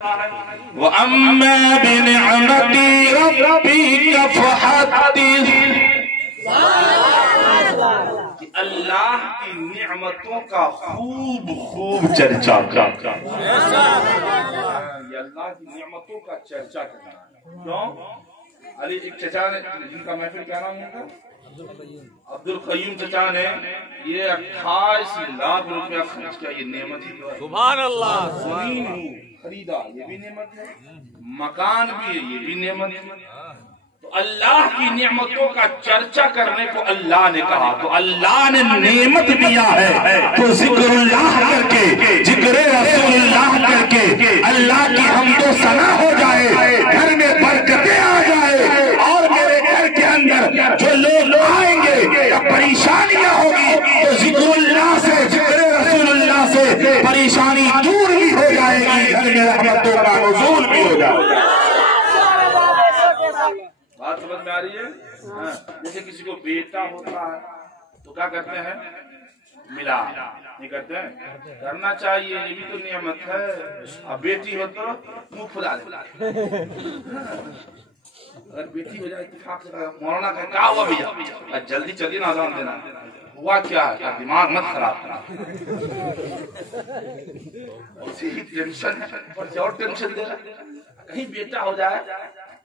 वअम्मा बिनिअमति रब्बिका फहद्दिस। अल्लाह की निअमतों का खूब खूब चर्चा कर। अल्लाह की निअमतों का चर्चा करना। क्यों? अली एक चचा ने, जिनका महफिल क्या नाम है, अब्दुल कय्यूम चचा ने ये 28 लाख रुपया खर्च किया। ये नेमत ही है। सुभान अल्लाह। जमीन खरीदा, ये भी नेमत है। मकान भी है, ये भी नेमत है। तो अल्लाह की नेमतों का चर्चा करने को अल्लाह ने कहा। तो अल्लाह ने नेमत दिया है तो जिक्रुल्लाह करके, जिक्र रसूलुल्लाह करके अल्लाह की हमदो सना हो जाए, घर में बरकतें आ जाए, और मेरे घर के अंदर जो लोग आएंगे या परेशानियां होगी तो जिक्रुल्लाह से, जिक्र रसूलुल्लाह से परेशानी दूर भी हो जाएगी, घर में रहमतों का नुज़ूल भी हो जाएगा। बात समझ में आ रही है? जैसे किसी को बेटा होता है तो क्या करते हैं? मिला नहीं करते हैं? करना चाहिए, ये भी तो नियमत है। अब बेटी हो तो मुंह फुला दे। अगर बेटी हो जाए इत्तेफाक से मौलाना का क्या हुआ भैया, जल्दी चलिए ना अज़ान देना। हुआ क्या है? दिमाग मत खराब करना। टेंशन है और टेंशन दे रहा। कहीं बेटा हो जाए,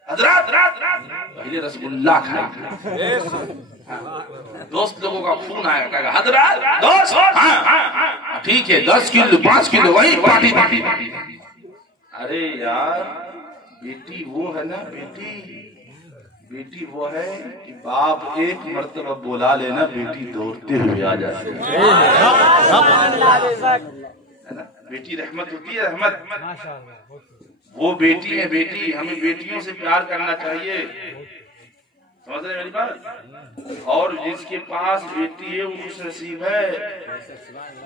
हजरत पहले रसगुल्ला खाए। दोस्त लोगों का फोन आया, कहेगा हजरत दोस्त, हाँ ठीक है 10 किलो 5 किलो वही पार्टी। अरे यार बेटी वो है ना, बेटी वो है कि बाप एक मर्तबा बोला लेना, बेटी दौड़ते हुए आ जाती है ना। बेटी रहमत होती है, रहमत। वो बेटी है, बेटी। हमें बेटियों से प्यार करना चाहिए, समझ रहे मेरी बात? और जिसके पास बेटी है वो खुश नसीब है,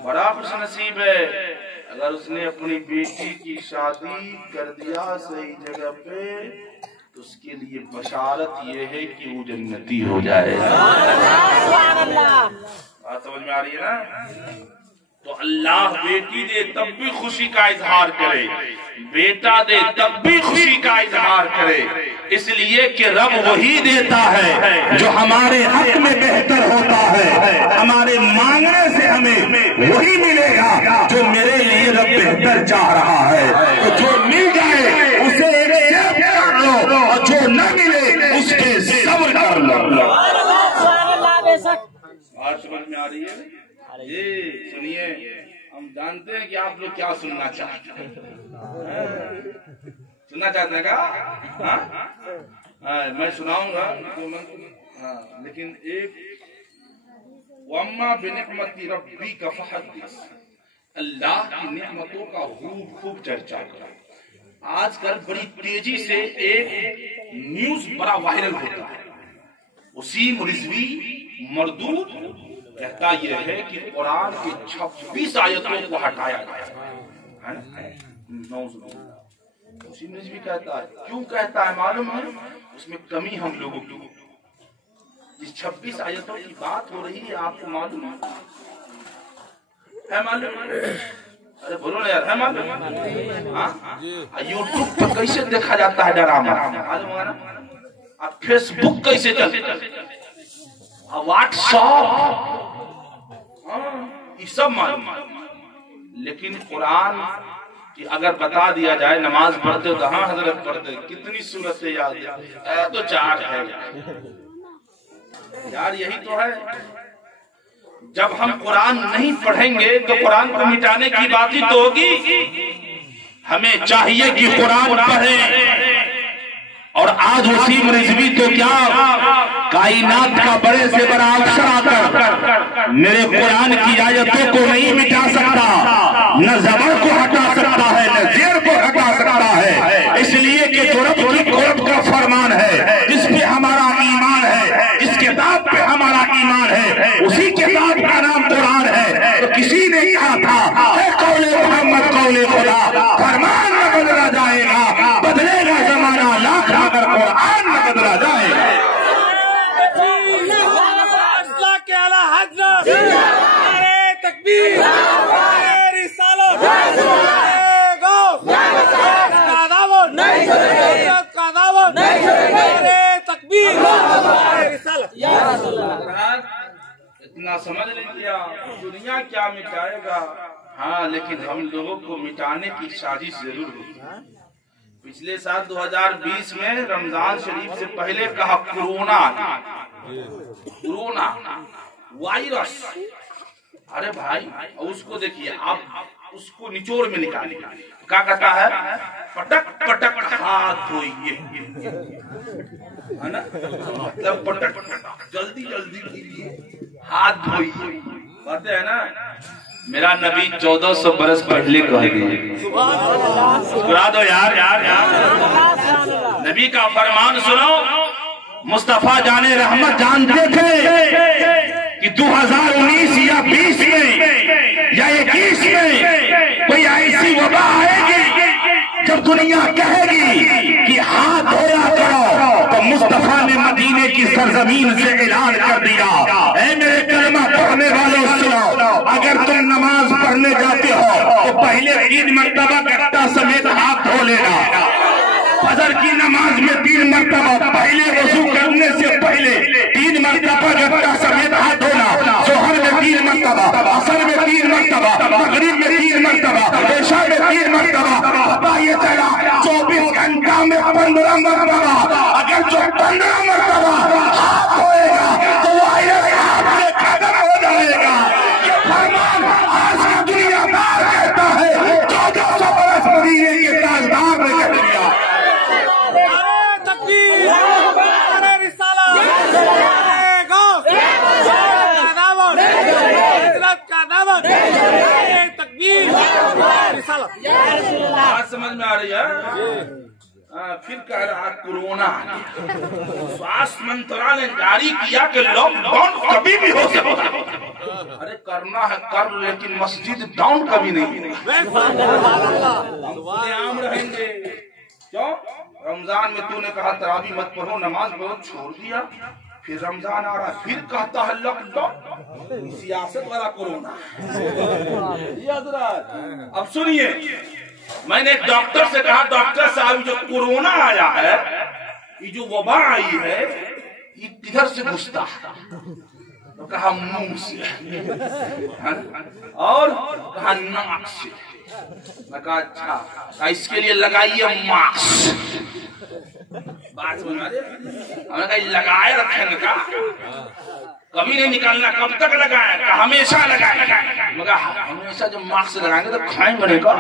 बड़ा खुश नसीब है। अगर उसने अपनी बेटी की शादी कर दिया सही जगह पे तो उसके लिए बशारत ये है कि वो जन्नती हो जाएगा। बात समझ में आ रही है ना? तो अल्लाह बेटी दे तब भी खुशी का इजहार करे, बेटा दे तब भी खुशी का इजहार करे, इसलिए कि रब वही देता है जो हमारे हक में बेहतर होता है। हमारे मांगने से हमें वही मिलेगा जो मेरे लिए रब बेहतर चाह रहा है। तो जो मिल जाए उसे एक्सेप्ट कर लो, और जो न मिले उसके सब्र कर लो। बात समझ में आ रही है? ये सुनिए, हम जानते हैं कि आप लोग क्या सुनना चाहते हैं। सुनना चाहते हैं क्या? मैं सुनाऊंगा लेकिन एक वम्मा बिनिअमति रब्बिका फहद्दिस। अल्लाह की नेमतों का खूब खूब चर्चा करा। आजकल बड़ी तेजी से एक न्यूज बड़ा वायरल होता है। वसीम रिजवी मरदूद कहता यह है कि कुरान की 26 आयतों को हटाया गया है। वसीम रिजवी कहता है, क्यों कहता है मालूम है? उसमें कमी हम लोगों की। जिस 26 आयतों की बात हो रही है आपको मालूम है मालूम? अरे बोलो ना यार, है मालूम? यूट्यूब पर कैसे देखा जाता है ड्रामा, मालूम है ना? अब फेसबुक कैसे चलता है, व्हाट्सएप, ये सब मालूम। लेकिन कुरान कि अगर बता दिया जाए नमाज पढ़ते हो तो हाँ हजरत पढ़ते, कितनी सूरतें याद है? तो 4 है यार, यही तो है। जब हम कुरान नहीं पढ़ेंगे तो कुरान को मिटाने की बात ही तो होगी। हमें चाहिए कि कुरान पढ़ें। और आज वसीम रिजवी तो क्या कायनात का बड़े से बड़ा अफसर आकर मेरे कुरान की आयतों को नहीं मिटा सकता, न ज़बर को हटा सकता है, न ज़ेर को हटा सकता है। इसलिए कि जो रब का फरमान है, जिस पे हमारा ईमान है, जिस किताब पे हमारा ईमान है, उसी किताब का नाम कुरान है। तो किसी ने कहा था कौले मोहम्मद कौले खुदा, फरमान न बदला जाएगा, बदलेगा जमाना लाख अगर कुरान न बदला जाएगा। तकबीर, रिसालत। इतना समझ नहीं किया, दुनिया क्या मिटाएगा, हाँ लेकिन हम लोगों को मिटाने की साजिश जरूर होगी। पिछले साल 2020 में रमजान शरीफ से पहले कहा कोरोना वायरस, अरे भाई उसको देखिए आप, उसको निचोड़ में निकालिए, क्या कहता है, पटक पटक हाथ धोइए, है ना, मतलब पटक जल्दी जल्दी कीजिए, हाथ धोइए, कहते हैं ना। मेरा नबी 1400 बरस पहले कह दिए, सुना दो यार। नबी का फरमान सुनो। मुस्तफा जाने रहमत जानते थे कि 2019 या 20 में या 21 में कोई ऐसी वबा आएगी जब दुनिया कहेगी कि हाथ धोया करो, तो मुस्तफा ने मदीने की सरजमीन से ऐलान कर दिया, ऐ मेरे कलमा पढ़ने वालों सुनो, अगर तुम नमाज पढ़ने जाते हो तो पहले 3 मरतबा गट्टा समेत हाथ धो लेना। फजर की नमाज में 3 मरतबा, पहले वजू करने से पहले 3 मरतबा गट्टा समेत हाथ धोना। जोहर में 3 मरतबा, असर में 3 मरतबा, मगरिब में 3 मरतबा, इशा में 3 मरतबा। पता ये चला 24 घंटा में 15 मरतबा। अगर जो 15 मरतबा हाथ धोएगा तो वायरस आपसे खत्म हो जाएगा। ये फरमान आज की दुनिया दार कहता है, 1400 बरस मदीने के ताजदार ने कह दिया। बात समझ में आ रही है? फिर कह रहा कोरोना, स्वास्थ्य मंत्रालय ने जारी किया कि लॉकडाउन कभी भी हो सकता है। अरे करना है कर, लेकिन मस्जिद डाउन कभी नहीं। आम रहेंगे क्यों? रमजान में तूने कहा तरावी मत पढ़ो, नमाज पढ़ो, छोड़ दिया। फिर रमजान आ रहा है, फिर कहता है लॉकडाउन, सियासत वाला कोरोना। अब सुनिए, मैंने एक डॉक्टर से कहा, डॉक्टर साहब जो कोरोना आया है, ये जो वबा आई है, ये किधर से घुसता है? तो कहा मुंह से, और कहा नाक से। मैं कहा अच्छा, इसके लिए लगाइए मास्क। बात समझ में आ रही है? हमने कहा लगाए रखेंगे का, कभी नहीं निकालना। कब तक लगाए? हमेशा लगाए। मगर हमेशा जब मास्क लगाएंगे तो खाएंगे नहीं का,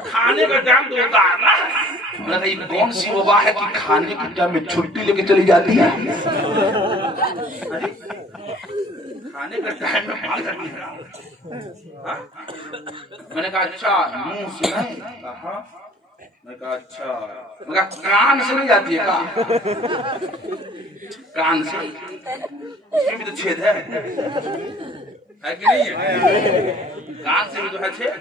खाने का टाइम तो होता है ना। मैंने कहा ये कौन सी वबा है कि खाने के टाइम में छुट्टी लेके चली जाती है? खाने का टाइम में मार जाती है। मैंने कहा अच्छा मुंह से नहीं? मैं कहा अच्छा, मगर कान से नहीं जाती है का? कान से, उसमें भी तो छेद है कि नहीं है? कान से भी तो है छेद।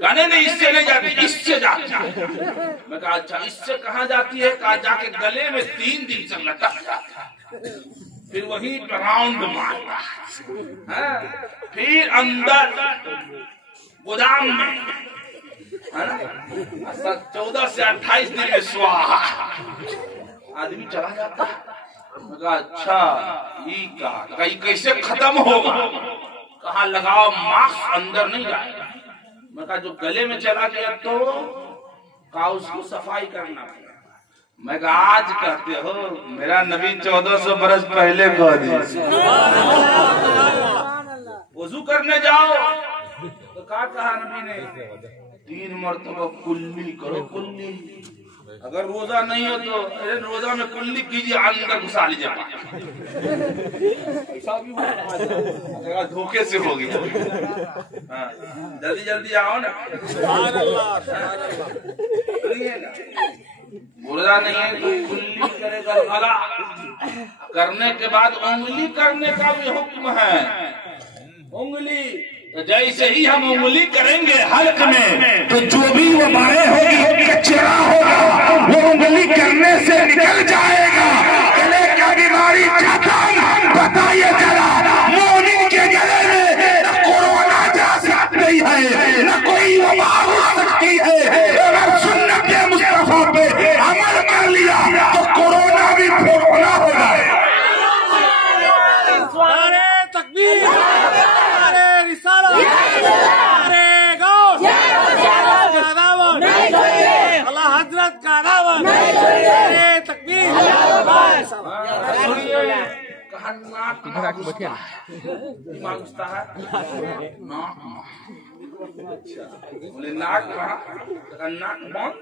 गाने नहीं, इससे नहीं जाती, इससे जाती है। मैं कहा अच्छा इससे कहाँ जाती है? कहा जाके गले में 3 दिन से लटक जाता है, फिर वही राउंड मारता है, फिर अंदर गोदाम में 14 से 28 दिन में स्वाहा आदमी चला जाता है। अच्छा ये कहा कैसे खत्म होगा? कहा लगाओ मास्क, अंदर नहीं जाएगा। मैं कहा जो गले में चला गया तो कहा उसको सफाई करना पड़ेगा। मैं कहा आज कहते हो, मेरा नबी 1400 बरस पहले कह दिया वजू करने जाओ तो कहा नबी ने 3 मरतबा कुल्ली करो। कुल्ली अगर रोजा नहीं हो तो अरे रोजा में कुल्ली कीजिए, अंदर घुसा लीजिए। धोखे से हो गया। जल्दी जल्दी आओ ना। रोजा नहीं है तो कुल्ली करेगा, भला करने के बाद उंगली करने का भी हुक्म है। उंगली जैसे ही हम उंगली करेंगे हल्क में, तो जो भी वो बाएं होगी, कचरा होगा, वो उंगली करने से निकल जाएगा। गले का बीमारी खत्म। बताइए चला, मोमिन के गले में न कोरोना जा सकती है, न कोई वबा हो सकती है। अगर सुन्नत मुस्तफा पे अमल कर लिया तो कोरोना तकबीर, नारे रिसालत, नारे गौस, का दामन, अल्लाह हजरत का दामन, नारे तकबीर। कहा नाक घुसता है, बोले नाक नाक बंद,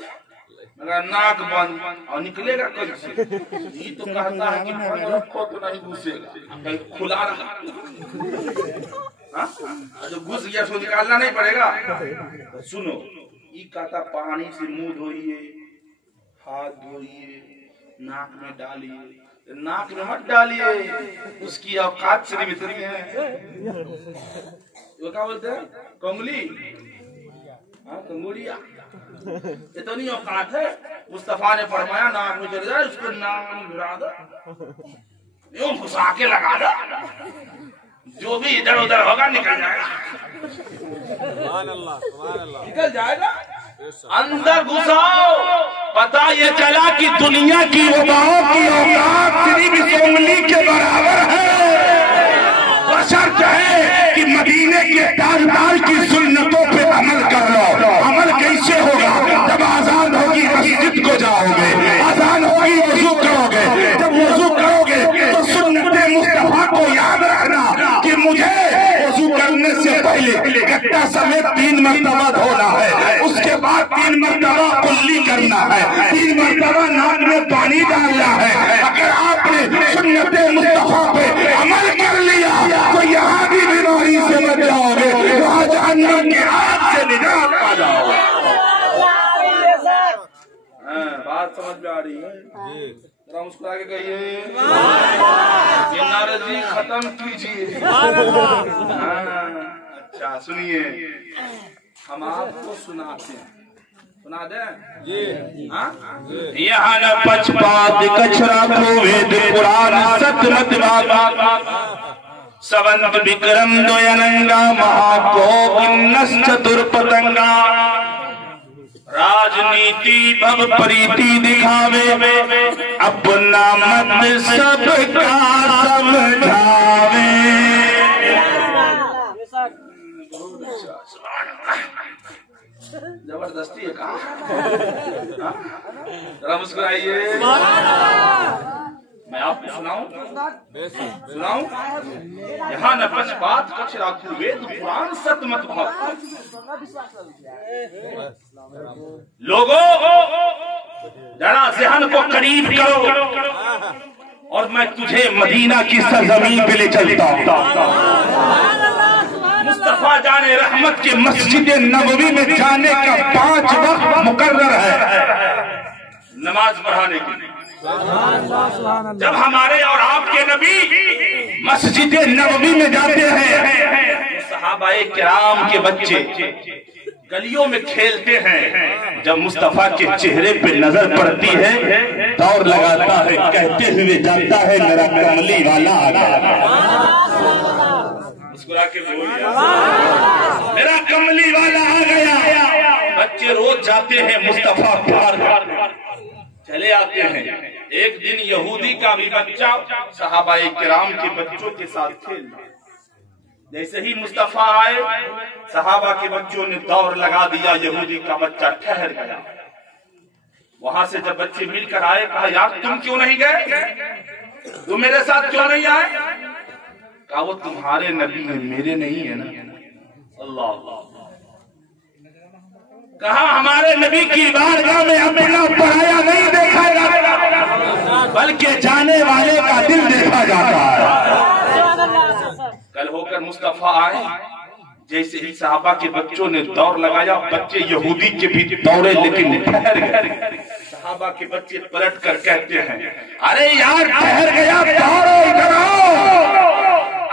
अगर नाक बंद और निकलेगा कैसे? ये तो कहता है कि बंद रखो तो नहीं घुसेगा, कहीं खुला रहा जो घुस गया उसको निकालना नहीं पड़ेगा। सुनो, ये कहता पानी से मुंह धोइए, हाथ धोइए, नाक में डालिए, नाक में मत डालिए, उसकी औकात से नहीं भीतरी है। वो क्या बोलते हैं? कंगली, हाँ कंगुड़िया, इतनी औकात है। मुस्तफा ने फरमाया नाक में चले जाए उसको नाक में भिड़ा दो, यूं घुसा के लगा दो, जो भी इधर उधर होगा निकल जाएगा, निकल जाएगा। अंदर घुसाओ, पता ये चला कि दुनिया की वबाओं की औकात सिर्फ इस उंगली के बराबर है। बशर्त है कि मदीने के ताजदार की सुन्नतों पे अमल कर लो। अमल कैसे होगा? जब आजान होगी मस्जिद को जाओगे, आजान होगी वजू करोगे, जब वजू करोगे तो सुन्नते मुस्तफा को याद रखना कि मुझे वजू करने से पहले गट्टा समेत 3 मरतबा धोना है, उसके बाद 3 मरतबा कुल्ली करना है, 3 मरतबा नाक में पानी डालना है। अगर आपने सुन्नते मुस्तफा पे अमल कर लिया तो यहाँ भी बीमारी से बच जाओगे, वहाँ जहन्नम की आग से निजात पा जाओगे। बात समझ में आ रही है? जरा मुस्कुरा के कहिए, ये नाराजगी खत्म कीजिए। अच्छा सुनिए, हम आपको सुनाते हैं, सुना दें? यहाँ न पक्षपात कचरा को वेद पुराण सतमत सवंत विक्रम द्वयनंगा महाकोकिन्नस चतुर्पतंगा राजनीति भव प्रीति दिखावे अपना मत सबका समझावे। जबरदस्ती है कहा? जरा मुस्कुराइए, मैं आपको सुनाऊं? यहाँ न पक्षपात कचरा वेद पुराण सतमत भाव। लोगों जरा ज़हन को करीब करो और मैं तुझे मदीना की सरजमीन पे ले चलता हूँ। मुस्तफा जाने रहमत के मस्जिद नबवी में जाने का 5 वक्त मुकर्रर है नमाज पढ़ाने के लिए। जब हमारे और आपके नबी मस्जिद नबवी में जाते हैं, सहाबाए किराम के बच्चे गलियों में खेलते हैं। जब मुस्तफा के चेहरे पे नजर पड़ती है दौड़ लगाता है, कहते हुए जाता है मेरा कमली वाला आ गया। मुस्कुरा के बोलिए मेरा कमली वाला आ गया। बच्चे रोज जाते हैं, मुस्तफा प्यार चले आते हैं। एक दिन यहूदी का भी बच्चा सहाबाए किराम के बच्चों के साथ खेल, जैसे ही मुस्तफा आए सहाबा के बच्चों ने दौड़ लगा दिया, यहूदी का बच्चा ठहर गया। वहां से जब बच्चे मिलकर आए, कहा यार तुम क्यों नहीं गए, तुम मेरे साथ क्यों नहीं आए? कहा वो तुम्हारे नबी है, मेरे नहीं है ना। अल्लाह कहा हमारे नबी की बारगाह में अपना पराया नहीं देखा जाता, बल्कि जाने वाले का दिल देखा जाता है। कल होकर मुस्तफा आए, जैसे ही सहाबा के बच्चों ने दौड़ लगाया, बच्चे यहूदी के भी दौड़े लेकिन ठहर गए। सहाबा के बच्चे पलट कर कहते हैं अरे यार ठहर गया, दौड़ो इधर आओ।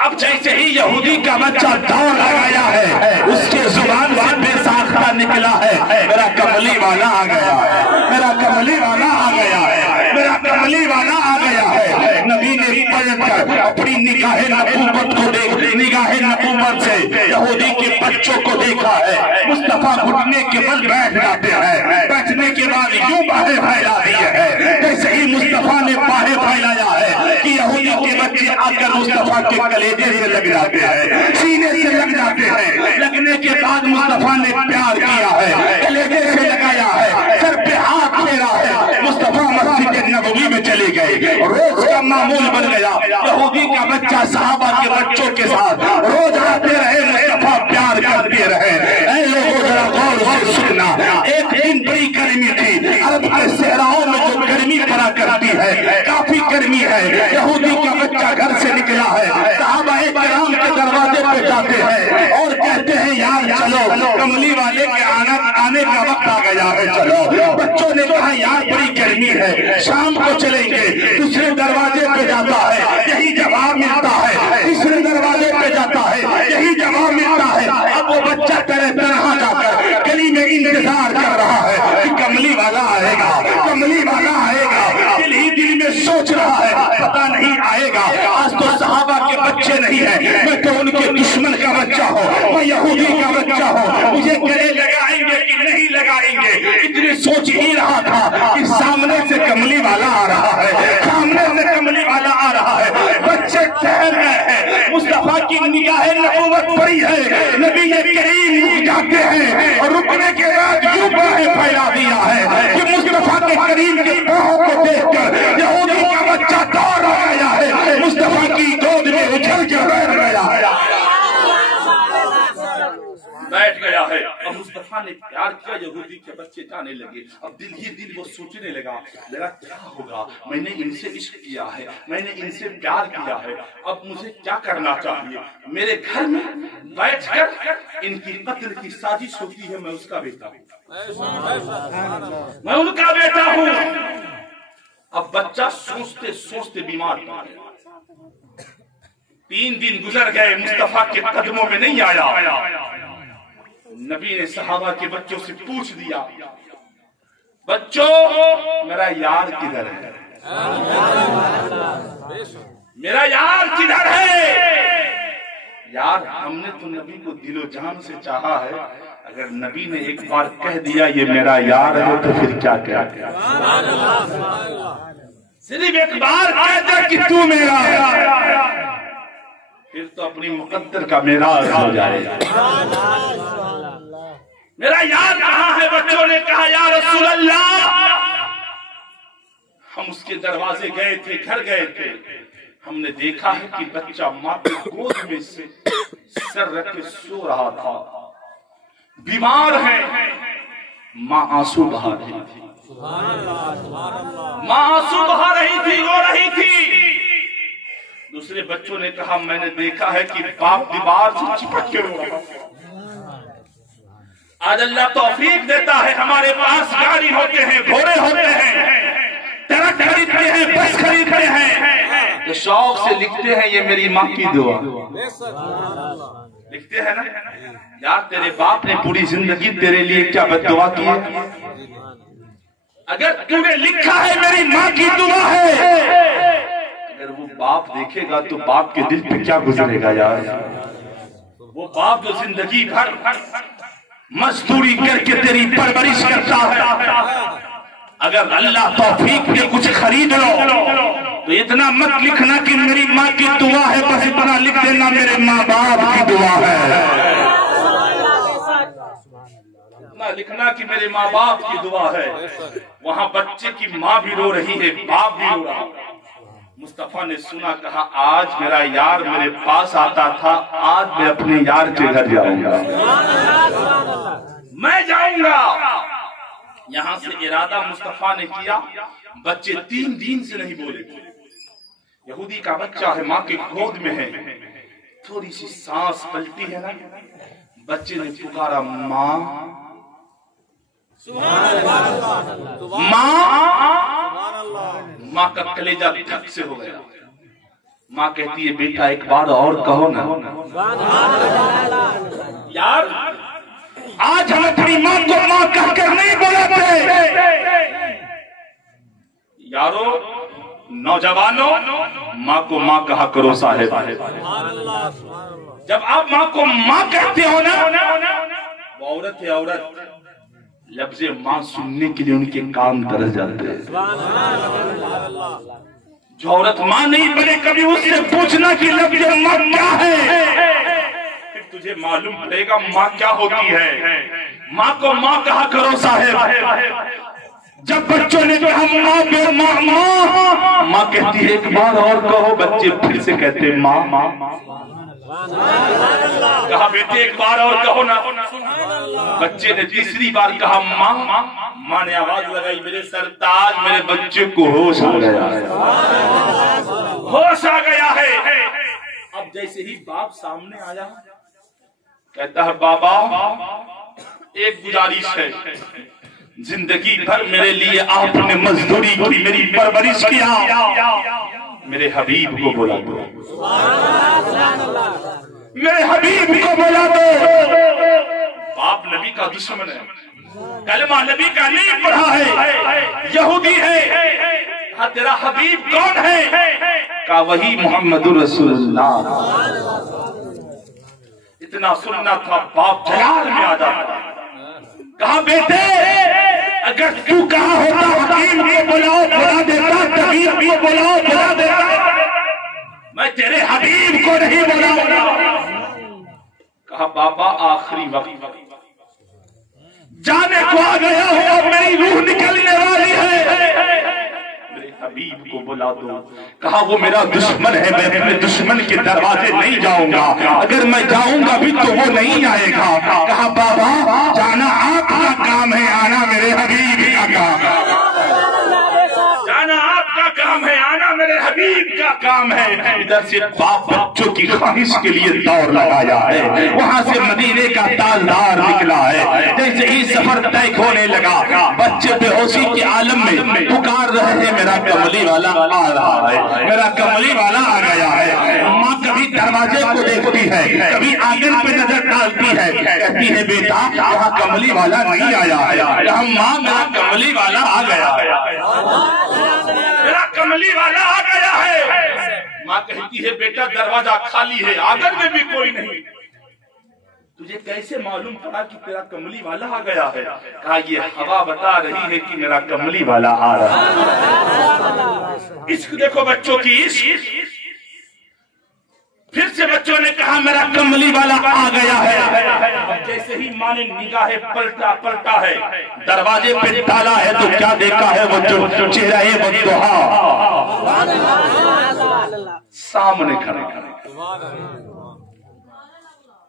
अब जैसे ही यहूदी का बच्चा दौड़ लगाया है, उसके जुबान से बेसाख्ता निकला है मेरा कमली वाला आ गया है, मेरा कमली वाला आ गया है, मेरा कमली वाला आ गया है। नबी ने पलट कर अपनी निगाहे नबूवत को देख, निगाहे नबूवत से यहूदी के बच्चों को देखा है। मुस्तफा घुटने के बल बैठ जाते हैं, बैठने के बाद यूं बाहें फैला दी है। जैसे ही मुस्तफा ने बाहें फैलाया है कि यहूदी के बच्चे आकर मुस्तफा के कलेजे से लग जाते हैं, सीने से लग जाते हैं। लगने के बाद मुस्तफा ने प्यार किया है, कलेजे से लगाया है, सर पे हाथ फेरा है। मुस्तफा मस्जिद नबवी में चले गए। रोज का मामूल बन गया, यहूदी का बच्चा सहाबा के बच्चों के साथ रोज आते रहे, मुस्तफा प्यार करते रहे। ऐ लोगों जरा गौर से सुनना, एक दिन बड़ी गर्मी थी, अरब के सहराओं में जो गर्मी पड़ा करती है, काफी गर्मी है। यहूदी का बच्चा घर से निकला है, सहाबाए किराम के दरवाजे पे जाते हैं और कहते हैं यार चलो, कमली वाले के आने का वक्त आ गया है, चलो। बच्चों ने कहा यार बड़ी गर्मी है, शाम को चलेंगे। दूसरे दरवाजे पे जाता है, यही जवाब मिलता है। तीसरे दरवाजे पे जाता है, यही जवाब मिलता है। अब वो बच्चा तरह तरह जाकर गली में इंतजार कर रहा है कि कमली वाला आएगा, कमली वाला आएगा। दिल ही दिल में सोच रहा है पता नहीं आएगा। आज तो सहाबा के बच्चे नहीं है, मैं तो उनके दुश्मन का बच्चा हूँ, मैं यहूदी का बच्चा हूँ। मुझे गले लगाएंगे कि नहीं लगाएंगे, इतनी सोच ही रहा था कि सामने से कमली वाला आ रहा है, सामने से कमली वाला आ रहा है। बच्चे ठहर गए हैं, मुस्तफा की निगाहें नबूवत पड़ी है, नबी करीम रुक जाते हैं और रुकने के बाद यूं बाहें फैला दिया है कि मुस्तफा के करीम के बाहों को देखकर यहूदी का बच्चा दौड़ आ गया है, मुस्तफा की गोद में उछल कर बैठ गया है, बैठ गया है। अब मुस्तफा ने प्यार किया, यहूदी के बच्चे जाने लगे। अब दिल ही दिल वो सोचने लगा क्या होगा, मैंने इनसे इश्क किया है, मैंने इनसे प्यार किया है, अब मुझे क्या करना चाहिए। मेरे घर में बैठकर इनकी कत्ल की साजिश होती है, मैं उसका बेटा हूँ, मैं उनका बेटा हूँ। अब बच्चा सोचते सोचते बीमार पड़ गया। 3 दिन गुजर गए, मुस्तफा के कदमों में नहीं आया। नबी ने सहाबा के बच्चों से पूछ दिया, बच्चों मेरा यार किधर है, मेरा यार किधर है। यार हमने तो नबी को दिलो जान से चाहा है, अगर नबी ने एक बार कह दिया ये मेरा यार है तो फिर क्या क्या क्या, सिर्फ एक बार कह दे कि तू मेरा है, फिर तो अपनी मुकद्दर का मेराज हो जाएगा। मेरा यार कहाँ है। बच्चों ने कहा या रसूल अल्लाह, हम उसके दरवाजे गए थे, घर गए थे, हमने देखा है कि बच्चा माँ की गोद में से सर रख के सो रहा था, बीमार है। माँ आंसू बहा रही थी, माँ आंसू बहा रही थी, रो रही थी। दूसरे बच्चों ने कहा मैंने देखा है कि बाप दीवार से चिपक के रो रहा है। आज अल्लाह तौफीक देता है, हमारे पास गाड़ी होते हैं, घोड़े होते हैं, ट्रक खरीदते हैं, बस खरीदते हैं, तो शौक से लिखते हैं ये मेरी माँ की दुआ, लिखते हैं ना। यार तेरे बाप ने पूरी जिंदगी तेरे लिए क्या बद्दुआ की है। अगर तूने लिखा है मेरी माँ की दुआ है, अगर वो बाप देखेगा तो बाप के दिल पे क्या गुजरेगा यार। वो बाप जो जिंदगी भर मजदूरी करके तेरी परवरिश करता है, अगर अल्लाह तौफीक दे कुछ खरीद लो तो इतना मत लिखना कि मेरी माँ की दुआ है, बस इतना लिख देना मेरे माँ बाप की दुआ है। इतना लिखना कि मेरे माँ बाप की दुआ है। वहाँ बच्चे की माँ भी रो रही है, बाप भी रो रहा है। मुस्तफा ने सुना, कहा आज मेरा यार मेरे पास आता था, आज मैं अपने यार के घर जाऊंगा, मैं जाऊंगा। यहां से इरादा मुस्तफा ने किया। बच्चे 3 दिन से नहीं बोले। यहूदी का बच्चा है, माँ के गोद में है, थोड़ी सी सांस पलटी है ना, बच्चे ने पुकारा माँ, माँ। माँ का कलेजा धक से हो गया। माँ कहती है बेटा एक बार और कहो ना। यार आज हम अपनी माँ को माँ कहकर नहीं बुलाते। यारो नौजवानों, माँ को माँ कहा करो साहेब। जब आप माँ को माँ कहते हो ना, वो औरत है औरत, लफ्ज़े माँ सुनने के लिए उनके कान तरस जाते हैं। जो औरत माँ नहीं बने कभी उससे पूछना कि लफ्ज़ माँ क्या है, फिर तुझे मालूम पड़ेगा माँ क्या होती है। माँ को माँ कहा करो साहेब। जब बच्चों ने कहा माँ बे माँ माँ, माँ कहती है एक बार और कहो, बच्चे फिर से कहते माँ माँ। कहा बेटे एक बार और कहो ना, बच्चे ने तीसरी बार कहा माँ। माँ ने आवाज लगाई मेरे सरताज मेरे बच्चे को होश आ गया है, होश आ गया है। अब जैसे ही बाप सामने आया कहता है बाबा एक गुजारिश है, जिंदगी भर मेरे लिए आपने मजदूरी की, मेरी परवरिश किया, मेरे हबीब को बुला दो, मेरे हबीब को बुला दो। बाप नबी का दुश्मन है, कलमा नबी का नहीं पढ़ा है, यहूदी है। हाँ तेरा हबीब कौन है? का वही मोहम्मदुर रसूलुल्लाह। इतना सुनना था बाप जलाल में आ जाता। कहा बेटे अगर तू कहा होता हकीम को बुलाओ बुला देता, तबीब को बुलाओ बुला देता, मैं तेरे हबीब को नहीं बुलाऊंगा। कहा बाबा आखिरी वक्त जाने को आ गया हूं, अब मेरी रूह निकलने वाली है, मेरे हबीब को बुला दो। कहा वो मेरा दुश्मन है, मैं अपने दुश्मन के दरवाजे नहीं जाऊंगा, अगर मैं जाऊंगा भी तो वो नहीं आएगा। कहा बाबा जाना आपका काम है, आना मेरे हबीब का काम है, जाना आपका काम है, आना मेरे हबीब का काम है। इधर से बाप बच्चों की ख्वाहिश के लिए दौड़ लगाया है, वहां से मदीने का ताजदार निकला है। जैसे ही सफर तय होने लगा, बच्चे बेहोशी के आलम में पुकार रहे हैं मेरा कमली वाला आ रहा है, मेरा कमली वाला आ गया है। माँ कभी दरवाजे को देखती है, कभी आंगन पे नजर डालती है, कहती है बेटा यहाँ कमली वाला नहीं आया है। हम माँ मेरा कमली वाला आ गया है, मेरा कमली वाला आ गया है। माँ कहती है बेटा दरवाजा खाली है, आंगन में भी कोई नहीं, तुझे कैसे मालूम पड़ा कि तेरा कमली वाला आ गया है? कहा ये हवा बता रही है कि मेरा कमली वाला आ रहा है। इश्क देखो बच्चों की इश्क। फिर से बच्चों ने कहा मेरा कमली वाला आ गया है। जैसे ही माँ ने निगाहें पलटा है, दरवाजे पे डाला है तो क्या देखा है वो जो चेहरा है बद्दुहा सामने खड़ा।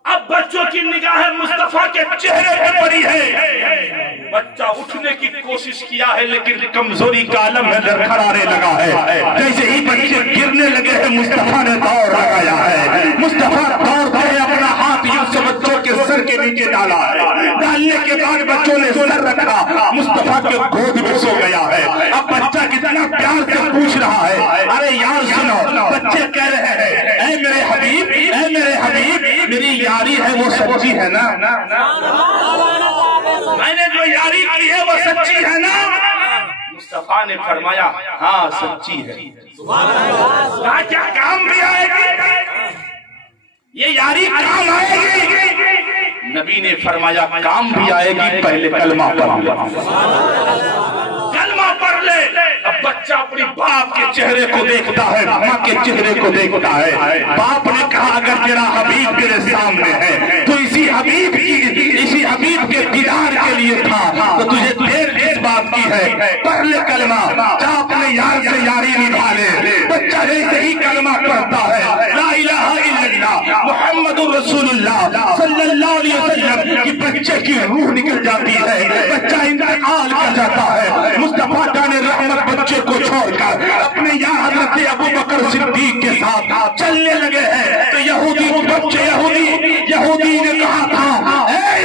अब बच्चों की निगाहें मुस्तफा के चेहरे पे पड़ी है। बच्चा उठने की कोशिश किया है लेकिन कमजोरी का आलम है, लड़खड़ाने लगा है। जैसे ही बच्चे गिरने लगे हैं मुस्तफा ने दौड़ लगाया है। मुस्तफा दौड़ते हैं, अपना हाथ यूं बच्चों के सर के नीचे डाला है। डालने के बाद बच्चों ने सर रखा, मुस्तफा के गोद में सो गया है। अब बच्चा कितना प्यार से पूछ रहा है अरे यार सुनो, बच्चे कह रहे हैं ऐ मेरे हबीब, ऐ मेरे हबीब, मेरी यारी है वो सच्ची है ना? मैंने जो यारी की है वो सच्ची है ना? मुस्तफा ने फरमाया हाँ सच्ची है। क्या काम भी आएगी ये यारी, काम आएगी? नबी ने फरमाया काम भी आएगी, पहले कलमा पढ़ ले, कलमा पढ़ ले। अब बच्चा अपनी बाप के चेहरे को देखता है, माँ के चेहरे को देखता है। बाप ने कहा अगर तेरा हबीब तेरे सामने है तो इसी हबीब के दीदार के लिए था तो तुझे देर इस बात की है, पढ़ ले कलमा, जा अपने यार से यारी निभा ले। बच्चा जैसे ही कलमा पढ़ता है ला इलाहा इल्लल्लाह मुहम्मदुर रसूलुल्लाह सल्लल्लाहु अलैहि वसल्लम की बच्चे की रूह निकल जाती है, बच्चा इंतकाल कर जाता है। मुस्तफा जाने रहमत बच्चे को छोड़कर अपने यहाँ हजरत अबू बकर सिद्दीक के साथ चलने लगे हैं तो यहूदी ने कहा था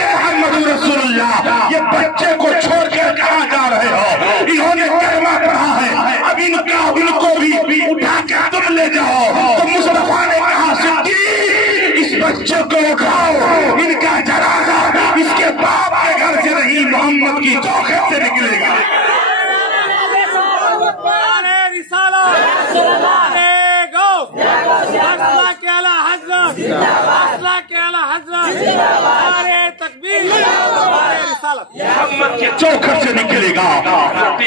मोहम्मद रसूलुल्लाह ये बच्चे को छोड़कर कहाँ जा रहे हो? इन्होंने कलमा पढ़ा है, अब इनको भी उठा के तुम ले जाओ। तो मुस्तफा ने कहा सिद्दीक इस बच्चे को उठाओ, इनका जनाजा इसके बाप के घर से नहीं मोहम्मद की चौखट से निकलेगा। हजरत, नारे तकबीर, नारे रिसालत। मोहम्मद के चौखट से निकलेगा।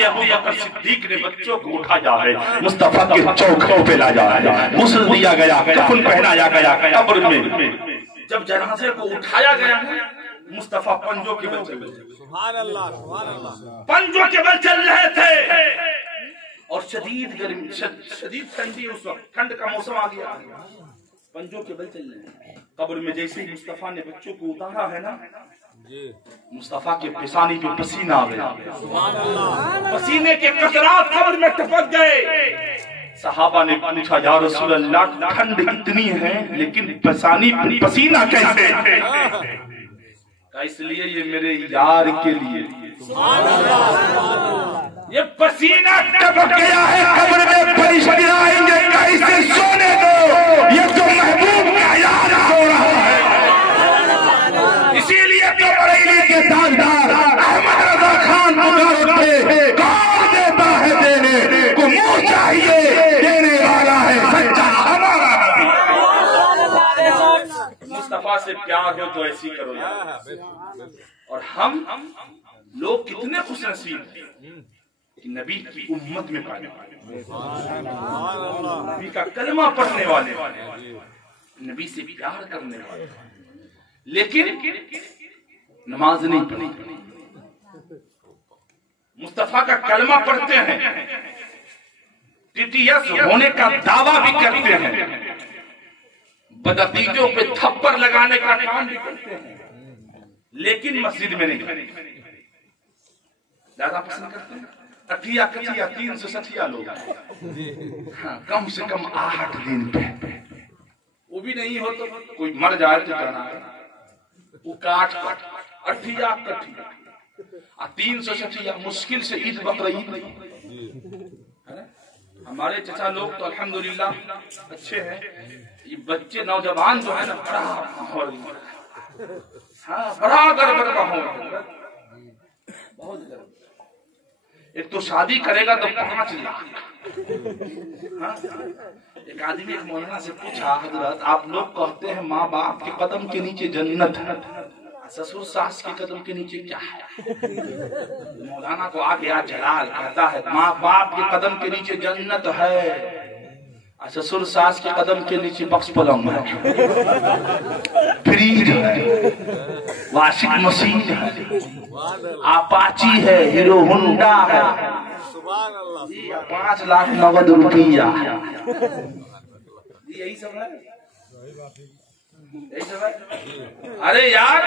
अबू बकर सिद्दीक ने बच्चों को उठाया है, मुस्तफा के चौखट पे लाया है, गुस्ल दिया गया, कफन पहनाया गया कब्र में। जब जनाजे को उठाया गया मुस्तफा पंजों के बल चल रहे थे। सुभान अल्लाह, सुभान अल्लाह। पंजों के बल चल रहे थे और शदीद गर्मी, शदीद ठंडी, उस वक्त ठंड का मौसम आ गया, पंजों के बल चल रहे हैं। कब्र में जैसे ही मुस्तफा ने बच्चों को उतारा है ना, मुस्तफा के पिसानी पे पसीना आ गया, पसीने के कतरात कब्र में टपक गए। सहाबा ने पूछा, या रसूल अल्लाह, ठंड इतनी है लेकिन पसीना कैसे? इसलिए ये मेरे यार के लिए ये पसीना टपक गया है, कब्र में फरिश्ते आएंगे, कैसे सोने दो, ये तो महबूब का यार सो रहा है। इसीलिए तो बरेली के ताजदार अहमद रजा खान मुबारक थे, कौन देता है देने को, मुंह चाहिए देने वाला है सच्चा हमारा नबी। मुस्तफा से प्यार हो तो ऐसी करो यार। और हम लोग कितने खुश नसीब हैं कि नबी की उम्मत में पाए, नबी का कलमा पढ़ने वाले, नबी से प्यार करने वाले, लेकिन नमाज नहीं पढ़ी। मुस्तफा का कलमा पढ़ते हैं, टीटीएस होने का दावा भी करते हैं, बदअकीदों पे थप्पड़ लगाने का काम भी करते हैं, लेकिन मस्जिद में नहीं ज्यादा पसंद करते हैं। अठिया कठिया 360 लोग, हाँ, कम से कम 8 दिन पे, वो भी नहीं हो तो कोई मर जाए तो जाना है, वो काट अठिया कठिया 360 मुश्किल से ईद बकरीद। हमारे चचा लोग तो अल्हम्दुलिल्लाह अच्छे हैं, ये बच्चे नौजवान जो है ना, बड़ा माहौल, हाँ, बड़ा गड़बड़ माहौल, बहुत गड़बड़। एक तो शादी करेगा तो 5 लाख। हाँ? एक आदमी एक मौलाना से पूछा, हजरत आप लोग कहते हैं माँ बाप के कदम के नीचे जन्नत है, ससुर सास के कदम के नीचे क्या है? मौलाना को आगे याद जलाल कहता है, माँ बाप के कदम के नीचे जन्नत है, ससुर सास के कदम के नीचे बक्स पलंग है, फ्रीज है, वाशिंग मशीन है, अपाची है, हीरो होंडा है, 5 लाख नगद रुपया, यही सब है, यही सब है। अरे यार,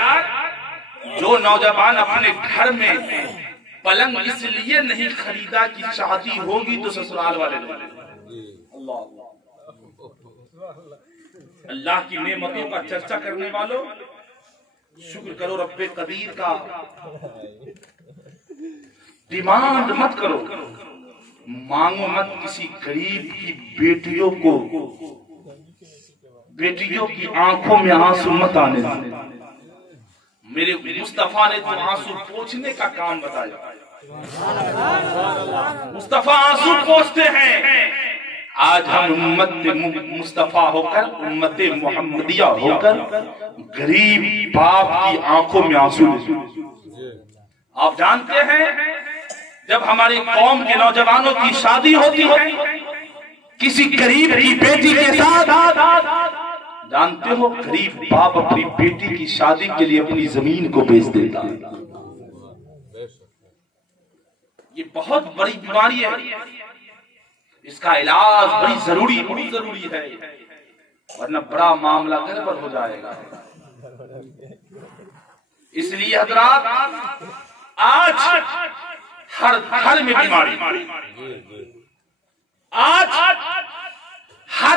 जो नौजवान अपने घर में पलंग इसलिए नहीं खरीदा कि शादी होगी तो ससुराल वाले अल्लाह अल्लाह की नेमतों का चर्चा करने वालों, शुक्र करो रब्बे कदीर का, डिमांड मत करो, मांगो मत किसी गरीब की बेटियों को, बेटियों की आंखों में आंसू मत आने देना। मेरे मुस्तफा ने तो आंसू पोंछने का काम बताया, मुस्तफा आंसू पोंछते हैं। आज हम उम्मत मुस्तफा होकर, उम्मत मोहम्मदिया होकर गरीब बाप की आंखों में आंसू लेते। आप जानते हैं जब हमारी कौम के नौजवानों की शादी होती है किसी गरीब की बेटी के साथ, जानते हो गरीब बाप अपनी बेटी की शादी के लिए अपनी जमीन को बेच देता। ये बहुत बड़ी बीमारी है, इसका इलाज बड़ी जरूरी है, वरना बड़ा मामला गड़बड़ हो जाएगा। इसलिए हजरात, आज हर घर में बीमारी, आज हर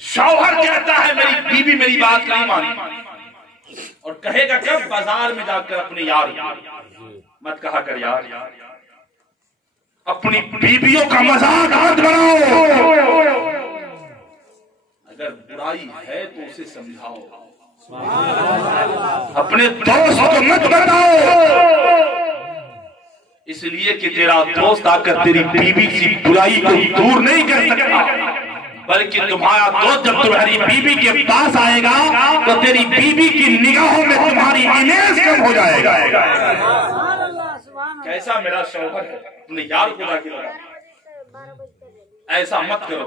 शौहर कहता है मेरी बीवी मेरी बात नहीं मानी, और कहेगा कब? बाजार में जाकर अपने यार, मत कहा कर यार, अपनी बीवियों का मजाक मत बनाओ, अगर बुराई है तो उसे समझाओ, अपने दोस्त को मत बताओ, इसलिए कि तेरा दोस्त आकर तेरी बीवी की बुराई को दूर नहीं कर सकता, बल्कि तुम्हारा दोस्त जब तुम्हारी बीबी के पास आएगा तो तेरी बीबी की निगाहों में तुम्हारी इमेज कम हो जाएगा। कैसा मेरा शौहर है, तुमने यार खुदा के लगा, ऐसा मत करो।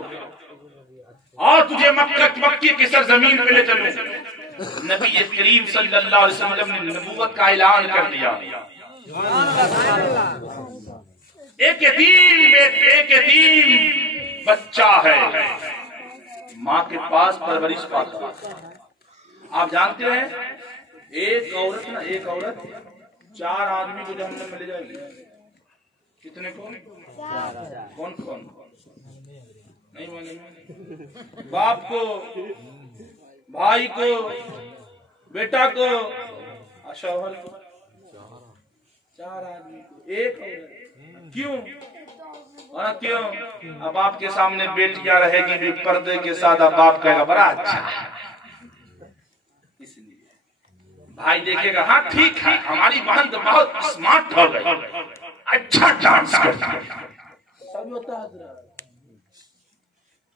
और तुझे मक्के की सरजमीन पे ले चलूं। नबी करीम सल्लल्लाहु अलैहि वसल्लम ने नबूवत का ऐलान कर दिया। एक यतीम बच्चा है, माँ के पास परवरिश पाता। आप जानते हैं एक औरत 4 आदमी को जहन्नम में ले जाएगी। कितने को? कौन? नहीं माने, बाप को, भाई को, बेटा को, शौहर को, 4 आदमी को एक औरत। क्यों? अब आपके सामने बेटियां रहेगी भी पर्दे के साथ, अब बाप कहेगा बड़ा अच्छा, इसलिए भाई देखेगा हाँ ठीक है, हमारी बहन तो बहुत स्मार्ट हो गई, अच्छा डांस करती है, सब होता है।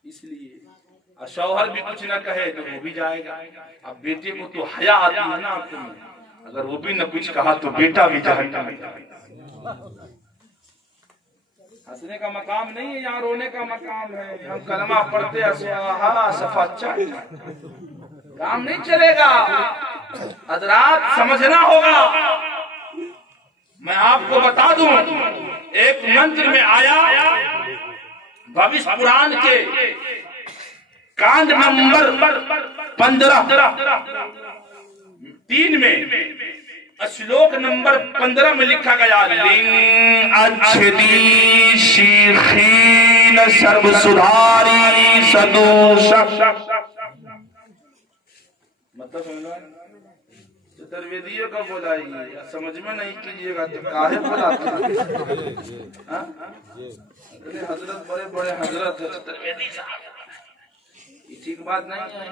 इसलिए शौहर भी कुछ न कहे तो वो भी जाएगा। अब बेटे को तो हया आती है ना आंखों में, अगर वो भी न कुछ कहा तो बेटा भी जहन्नम में जाएगा। हंसने का मकाम नहीं है, यहाँ रोने का मकाम है। हम कलमा पढ़ते सफा काम नहीं चलेगा, हजरात समझना होगा। मैं आपको बता दूं, एक मंत्र में आया भविष्य पुराण के कांड नंबर 15-3 में श्लोक नंबर 15 में लिखा गया, लिंग अच्छदी शीखीन सर्व सुधारी सदोष। मतलब समझना, चतुर्वेदीय का बोला ही समझ में नहीं कीजिएगा तो काहे बोलाते? हजरत बड़े हजरत चतुर्वेदी साहब, ये ठीक बात नहीं है।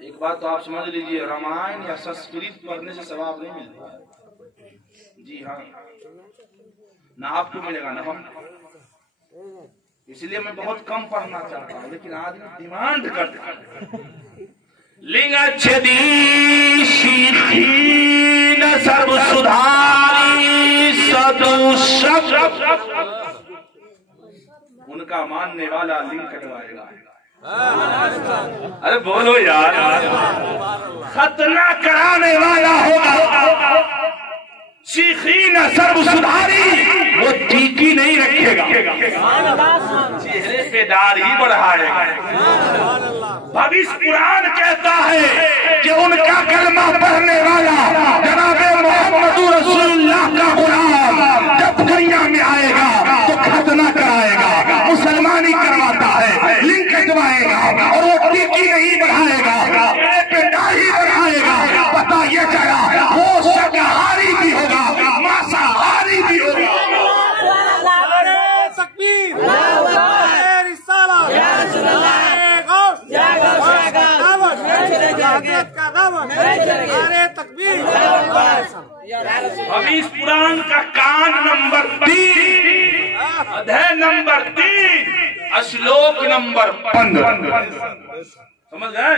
एक बात तो आप समझ लीजिए, रामायण या संस्कृत पढ़ने से सवाब नहीं मिलता है। जी हाँ, ना आपको मिलेगा ना हम। इसलिए मैं बहुत कम पढ़ना चाहता हूँ, लेकिन आदमी डिमांड करता है। लिंग अच्छदी शीखीन सर्व सुधारी सदोष। उनका मानने वाला लिंग कटवाएगा। अरे बोलो यार, खतना कराने वाला होगा। शीखीन सर्व सुधारी, वो टीकी नहीं रखेगा, चेहरे पे दाढ़ी बढ़ाएगा। भविष्य पुराण कहता है कि उनका कलमा पढ़ने वाला जनाबे मोहम्मद रसूलुल्लाह का गुलाम जब दुनिया में आएगा तो खतना कराएगा, मुसलमानी करवाता है, लिंग कटवाएगा और वो टीकी नहीं बढ़ाएगा, चेहरे पे दाढ़ी बढ़ाएगा। पता ये चला वो शाकाहारी भी होगा, मांसाहारी भी होगा। भविष्य पुराण का कांड नंबर 3, अध्याय नंबर 3, श्लोक नंबर 15। समझ गए?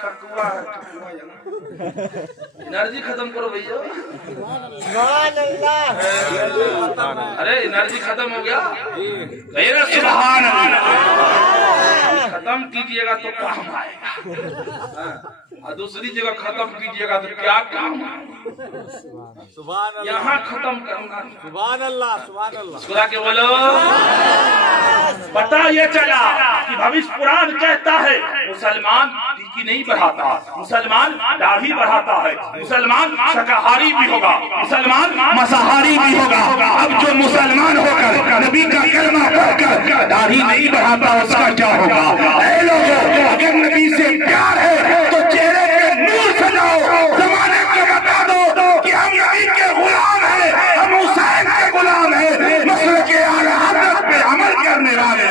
ठकुआ एनर्जी खत्म करो भैया। अरे एनर्जी खत्म हो गया, सुभान अल्लाह। खत्म कीजिएगा तो काम आएगा, और दूसरी जगह खत्म कीजिएगा तो क्या काम आएगा। यहाँ खत्म करना। सुभान अल्लाह, सुभान अल्लाह। सुरा के बोलो। पता ये चला कि भविष्य पुराण कहता है मुसलमान टीकी नहीं बढ़ाता, मुसलमान दाढ़ी बढ़ाता है, मुसलमान शाकाहारी भी होगा, मुसलमान मांसाहारी भी होगा। अब जो मुसलमान होकर नबी का कलमा पढ़कर दाढ़ी नहीं बढ़ाता उसका क्या होगा? ऐ लोगों, अगर नबी से प्यार है तो चेहरे पे नूर सजाओ, जमाने को बता दो कि हम नबी के गुलाम हैं, हम हुसैन के गुलाम हैं, मसले के आला हज़रत पे अमल करने वाले।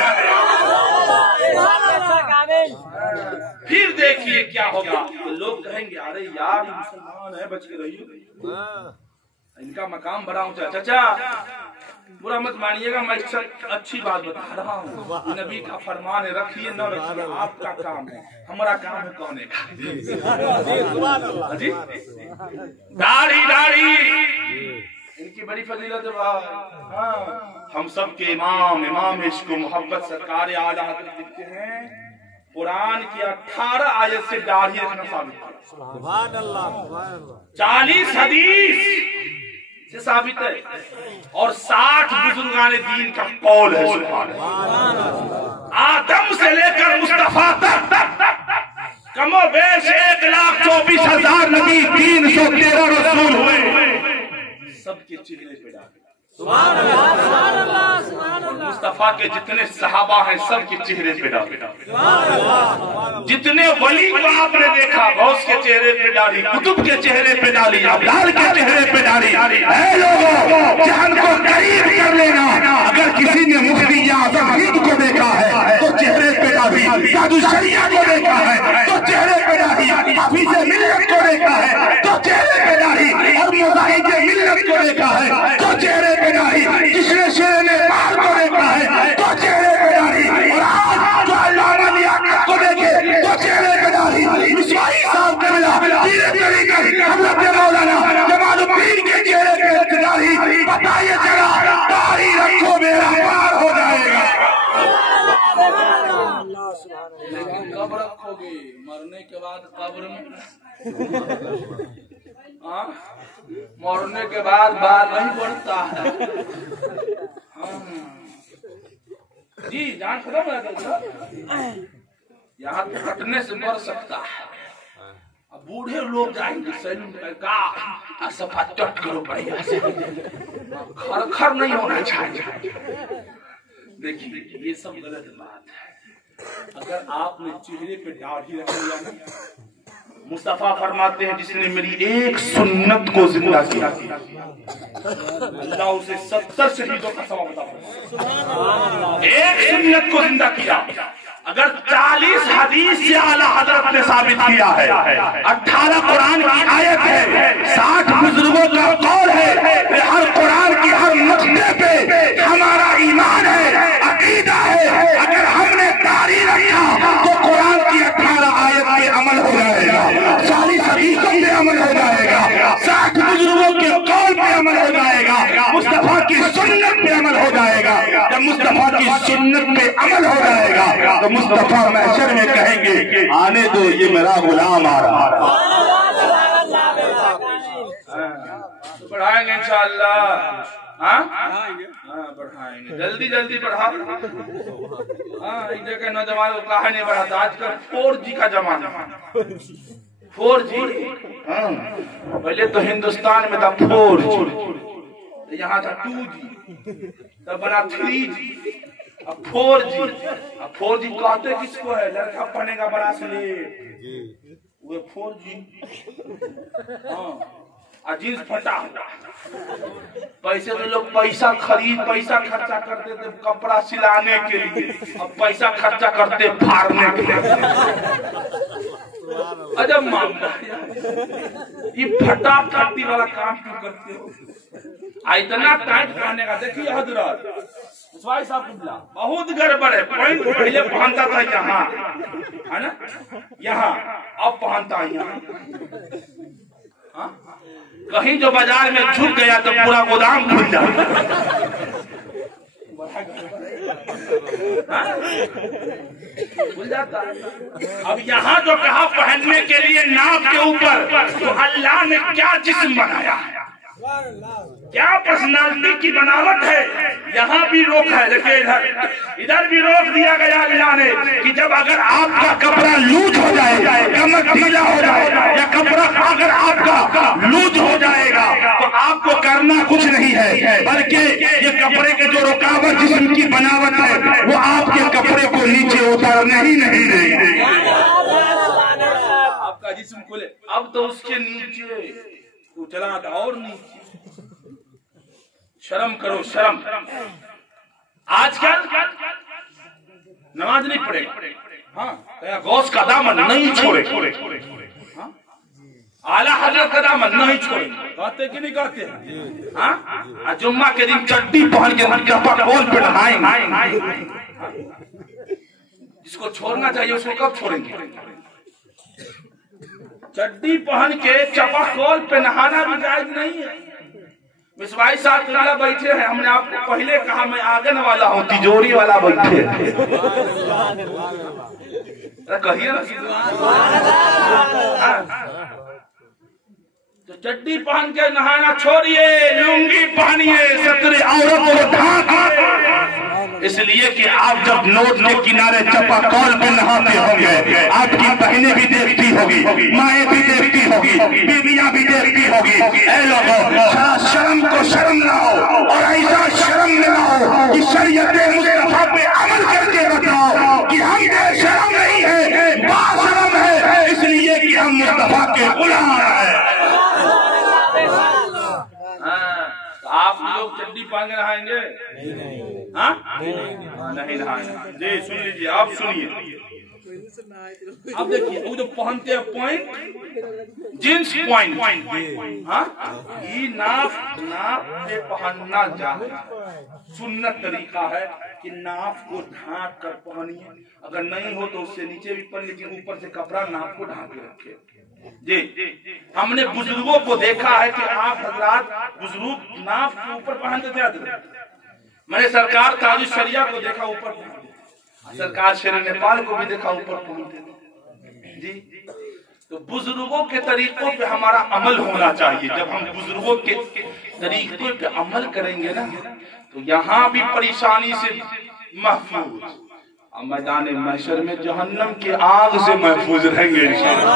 फिर देखिए क्या होगा, तो लोग कहेंगे अरे यार मुसलमान है, बच के रहिए, इनका मकाम बड़ा ऊंचा। चाचा बुरा मत मानिएगा, मैं अच्छी बात बता रहा हूँ। नबी का फरमान है, रखिए न रखिए आपका काम है, हमारा काम है कौन है जी। दाढ़ी दाढ़ी इनकी बड़ी फजीलत है। हाँ, हम सब के इमाम इश्क मोहब्बत सरकार आला हज़रत लिखते हैं, कुरान की 18 आयत से दाढ़ी रखना साबित है। 40 हदीस से साबित है और 60 बुजुर्गाने दीन का कौल है। आदम से लेकर मुस्तफा तक कमो बेश 1,24,000 नबी, 313 रसूल हुए, सबके चेहरे पे डाले। मुस्तफा के जितने सहाबा हैं सबके चेहरे पे डाले। जितने वली को आपने देखा, गौस के चेहरे पे डाली, कुतुब के चेहरे पे डाली, अब्दाल के चेहरे पे डाली। ऐ लोगों, जहान को करीब कर लेना। अगर किसी ने मुफ्ती आज़म हिंद को देखा है तो चेहरे पे डाली, साधु शरिया को देखा है तो चेहरे पे डाली, हाफिज़ मिल्लत को देखा है तो चेहरे पे डाली, और मुजाहिद मिल्लत को देखा है तो चेहरे पे डाली, किसने शेर ने बाल को देखा है तो चेहरे पे डाली, और आज जो अल्लामा लियाकत को देखे तो चेहरे पे डाली। मिसवाही साहब के मिला पीरे तरीके हज़रत मौलाना जमालुद्दीन के चेहरे पे डाली। बताइए जरा, दाढ़ी रखो मेरा पार हो जाएगा। लेकिन कब रखोगे? मरने के बाद कब्र में। मरने के बाद बाल नहीं बढ़ता है। जी जान खत्म हो जाता है, यहाँ तो कटने से मर सकता है। अब बूढ़े लोग जाएंगे सैलून का सफा चट करो बढ़िया से, खर नहीं होना चाहिए। देखिए ये सब गलत बात है। अगर आपने चेहरे पे दाढ़ी रख लिया ना, मुस्तफा फरमाते हैं जिसने मेरी एक सुन्नत को जिंदा किया अल्लाह उसे 70 शहीदों का सवाब अता फरमाएगा। एक सुन्नत को जिंदा किया। अगर 40 हदीस से आला हज़रत ने साबित किया है, 18 कुरान की आयत है, 60 बुजुर्गों का कौल है, हर कुरान की हर नुक्ते पे हमारा ईमान है, अकीदा है। अगर हमने दाढ़ी रखा तो कुरान की 18 आयत पे अमल हो जाएगा, 40 हदीसों पे अमल हो जाएगा, 60 बुजुर्गों के कौल पे अमल हो जाएगा, मुस्तफा की सुन्नत पे अमल हो जाएगा। जब मुस्तफा की सुन्नत पे अमल हो जाएगा तो मुस्तफा महशर में कहेंगे, आने दो ये मेरा गुलाम आ रहा। तो बढ़ाएंगे इंशाअल्लाह। हाँ बढ़ाएंगे, जल्दी जल्दी बढ़ा। हाँ एक जगह नौजवान को कहा नहीं बढ़ाता, आजकल 4G का जमाना। 4G पहले तो हिंदुस्तान में था 4G, यहाँ था 2G, तब बना 3G, अब 4G। अब 4G कहते किसको है? लड़का पहनेगा बड़ा स्लेट, वो 4G। हाँ जींस फटा होता। पैसे तो लोग पैसा खर्चा करते थे कपड़ा सिलाने के लिए, अब पैसा खर्चा करते फाड़ने के लिए। अजब मामला ये फटा फटी वाला काम क्यों करते हो? इतना टाइट पहनने का देखिए हजरत साहब बहुत गड़बड़ है। पॉइंट पहले पहनता था यहाँ, है ना, यहाँ, अब पहनता है यहाँ। कहीं जो बाजार में झुक गया तो पूरा गोदाम खुल जाता। खुल जाता। अब यहाँ जो कहा पहनने के लिए नाक के ऊपर, तो अल्लाह ने क्या जिस्म बनाया है, क्या पर्सनालिटी की बनावट है। यहाँ भी रोक है, देखिए इधर भी रोक दिया गया अल्लाह ने कि जब अगर आपका कपड़ा लूज हो जाए, कमर ढीला हो जाए, या कपड़ा अगर आपका लूज हो जाएगा तो आपको करना कुछ नहीं है, बल्कि ये कपड़े के जो रुकावट जिस्म की बनावट है वो आपके कपड़े को नीचे उतारने ही नहीं देगी। आपका जिस्म खुले, अब तो उसके नीचे उतरा और नीचे। शर्म करो, शर्म। आजकल नमाज नहीं पढ़े, हाँ गौस का दामन नहीं छोड़े। हाँ? आला हजरत का दामन नहीं छोड़ेंगे। कहते कि नहीं कहते हैं? हाँ, जुम्मा के दिन चड्डी पहन के चपाकोल पे नहाएंगे। जिसको छोड़ना चाहिए उसको कब छोड़ेंगे? चड्डी पहन के चपाकोल पे नहाना भी जायज नहीं है। मिसवाई साहब तुल्ला बैठे हैं, हमने आपको पहले कहा मैं आंगन वाला हूँ, तिजोरी वाला बैठे कहिए ना। तो चड्डी पहन के नहाना छोड़िए, लुंगी पहनिए, सतरे औरत को ढांकिए। इसलिए कि आप जब नोट के किनारे चपाकल पे नहाते होंगे, आपकी बहनें भी देखती होगी, माएँ भी देखती होगी, बीवियां भी देखती होगी। ऐ लोगों, शर्म को शर्म लाओ और ऐसा शर्म लाओ कि शरीयत मुस्तफा पे अमल करके बताओ कि हम बेशर्म नहीं है, बाशर्म है, इसलिए कि हम मुस्तफा के गुलाम हैं। आप लोग चड्डी पहन के नहाएंगे? हाँ, नहीं नहाएंगे। जी सुन लीजिए, आप सुनिए। अब देखिए वो जो पहनते हैं पॉइंट, जींस पॉइंट, हाँ, ये नाप पे पहनना जाए। सुन्नत तरीका है कि नाप को ढांक कर पहनिए। अगर नहीं हो तो उससे नीचे भी पहन, लेकिन ऊपर से कपड़ा नाप को ढांक के रखे। जी, हमने बुजुर्गों को देखा है कि आप हजरात बुजुर्ग नाफ के ऊपर पहनते थे। मैंने सरकार ताजुल शरिया को देखा ऊपर पहनते, सरकार शेर नेपाल को भी देखा ऊपर पहनते जी। तो बुजुर्गों के तरीकों पे हमारा अमल होना चाहिए। जब हम बुजुर्गों के तरीकों पे अमल करेंगे ना, तो यहाँ भी परेशानी से महफूज, मैदान महशर में जहन्नम के आग से महफूज रहेंगे इंशाअल्लाह।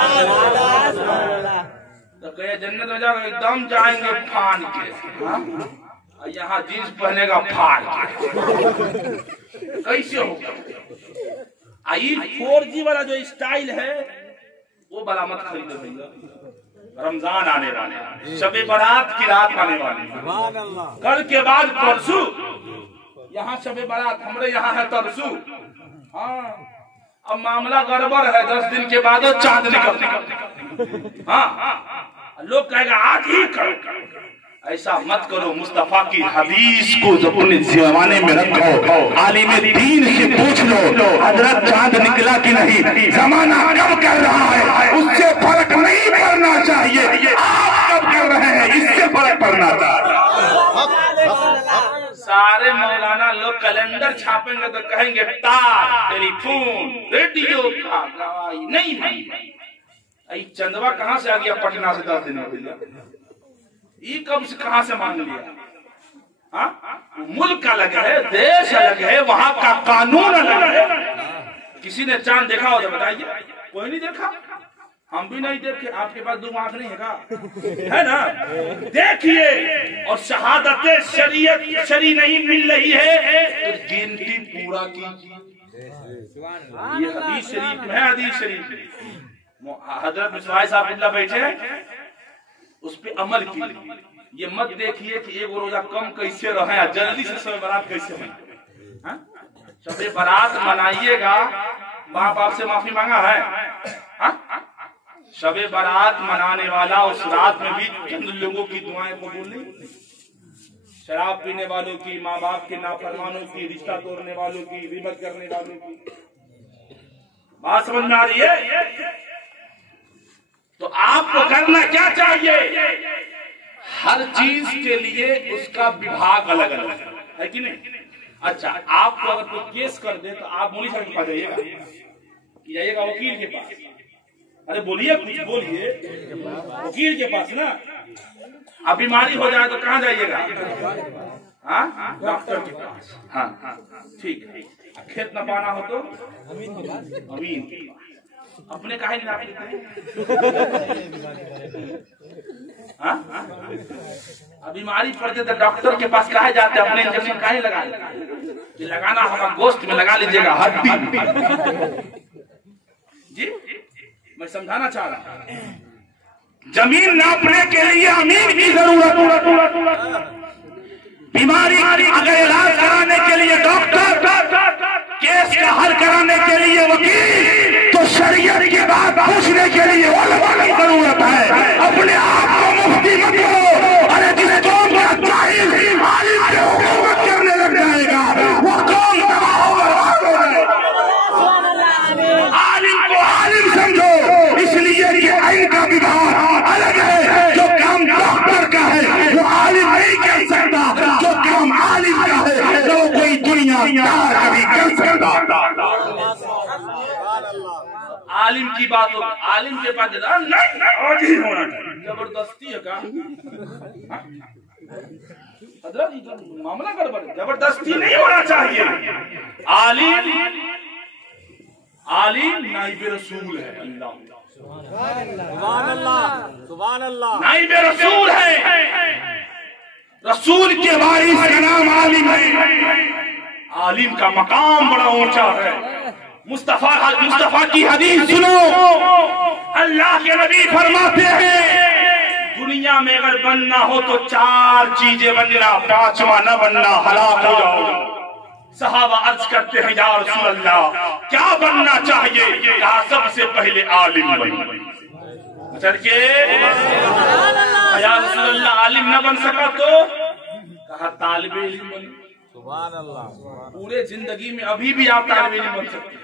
तो कहे जन्नत में जाकर एकदम जाएंगे फान के, यहाँ जींस पहनेगा फाड़ के, कैसे होगा? 4G वाला जो स्टाइल है वो वाला मत खरीदो भैया। रमजान आने वाले, शबे बारात की रात आने वाली, कल के बाद परसों यहाँ शबे बारात, हमारे यहाँ है तरसू। हाँ, अब मामला गड़बड़ है, 10 दिन के बाद चांद निकलने। हाँ, लोग कहेगा आज ही करो। ऐसा मत करो। मुस्तफा की हदीस को अपने जमाने में रखो, आलिम दीन से पूछ लो हजरत चांद निकला कि नहीं, जमाना कब कर रहा है उससे फर्क नहीं पड़ना चाहिए, आप कब कर रहे हैं इससे फर्क पड़ना चाहिए। सारे मौलाना लोग कैलेंडर छापेंगे तो कहेंगे तार, टेलीफोन, रेडियो का गवाही नहीं भाई। चंदवा कहाँ से आ गया? पटना से 10 दिन हो गया। ये कब से कहाँ से मांग लिया? हाँ, मुल्क अलग है, देश अलग है, वहाँ का कानून अलग है। किसी ने चांद देखा हो तो बताइए? कोई नहीं देखा, हम भी नहीं देखे। आपके पास 2 आंख नहीं है का? है ना? देखिए, और शहादत शरीयत शरी नहीं मिल रही है तो गिनती पूरा कीजिए। ये हदीस शरीफ है, हदीस शरीफ। हजरत मिसवाई साहब बैठे हैं, उस पे अमल कीजिए। ये मत देखिए कि एक रोजा कम कैसे रहे, जल्दी से शबे बारात कैसे मनाए। शबे बारात मनाइएगा, माँ बाप से माफी मांगा है? शबे बारात मनाने वाला उस रात में भी चंद लोगों की दुआएं कबूल नहीं। शराब पीने वालों की, माँ बाप के नाफरमानों की, रिश्ता तोड़ने वालों की, रिबत करने वालों की। बात समझ में आ रही है? तो आपको करना क्या चाहिए? हर चीज के लिए उसका विभाग अलग अलग है कि नहीं? अच्छा, आपको अगर कोई केस कर दे तो आप मुनीस के पास जाइएगा कि जाइएगा वकील के पास? अरे बोलिए, कुछ बोलिए। वकील के पास ना। अब बीमारी हो जाए तो कहाँ जाइएगा? हाँ, डॉक्टर के पास। हाँ, ठीक है। खेत न पाना हो तो अमीन के पास। अपने काहे नहीं नाप लेते? हाँ, अब बीमारी पड़ते तो डॉक्टर के पास काहे जाते? अपने इंजेक्शन काहे लगा? लगाना होगा गोश्त में, लगा लीजिएगा हड्डी। जी, मैं समझाना चाह रहा हूँ। जमीन नापने के लिए अमीन की जरूरत, बीमारी अगर इलाज कराने के लिए डॉक्टर, केस का हल कराने के लिए वकील, तो शरीयत की बात पूछने के लिए उलमा की जरूरत है। अपने आप को मुफ्ती मत करो। अरे जिस कौम का जाहिल आलिम पे हुकूमत करने लग जाएगा वो कौम तबाह हो बर्बाद हो जाएगा। आलिम को आलिम समझो, इसलिए कि आइन का विभाग अलग है। जो काम डॉक्टर का है वो आलिम नहीं कर सकता, जो काम आलिम का है वो कोई दुनियादार कभी कर सकता। आलिम की बात हो, आलिम के पास नहीं होना चाहिए, जबरदस्ती है का मामला गड़बड़, जबरदस्ती नहीं होना चाहिए। आलिम आलिम नाइब रसूल है। अल्लाह सुभान अल्लाह, सुभान अल्लाह। नाइब रसूल है, रसूल के वारिस का नाम आलिम है। आलिम का मकाम बड़ा ऊंचा है। मुस्तफा की हदीस सुनो, अल्लाह के नबी फरमाते हैं दुनिया में अगर बनना हो तो 4 चीजें बनना, 5वां न बनना हलाक हो जाओ। सहाबा अर्ज करते हैं या रसूल अल्लाह क्या बनना चाहिए? कहा सबसे पहले आलिम बनो। चल के या रसूल अल्लाह आलिम न बन सका तो कहा तालिबे इल्म बनो। सुभान अल्लाह। पूरे जिंदगी में अभी भी आप तालिबे इल्म बन सकते हैं।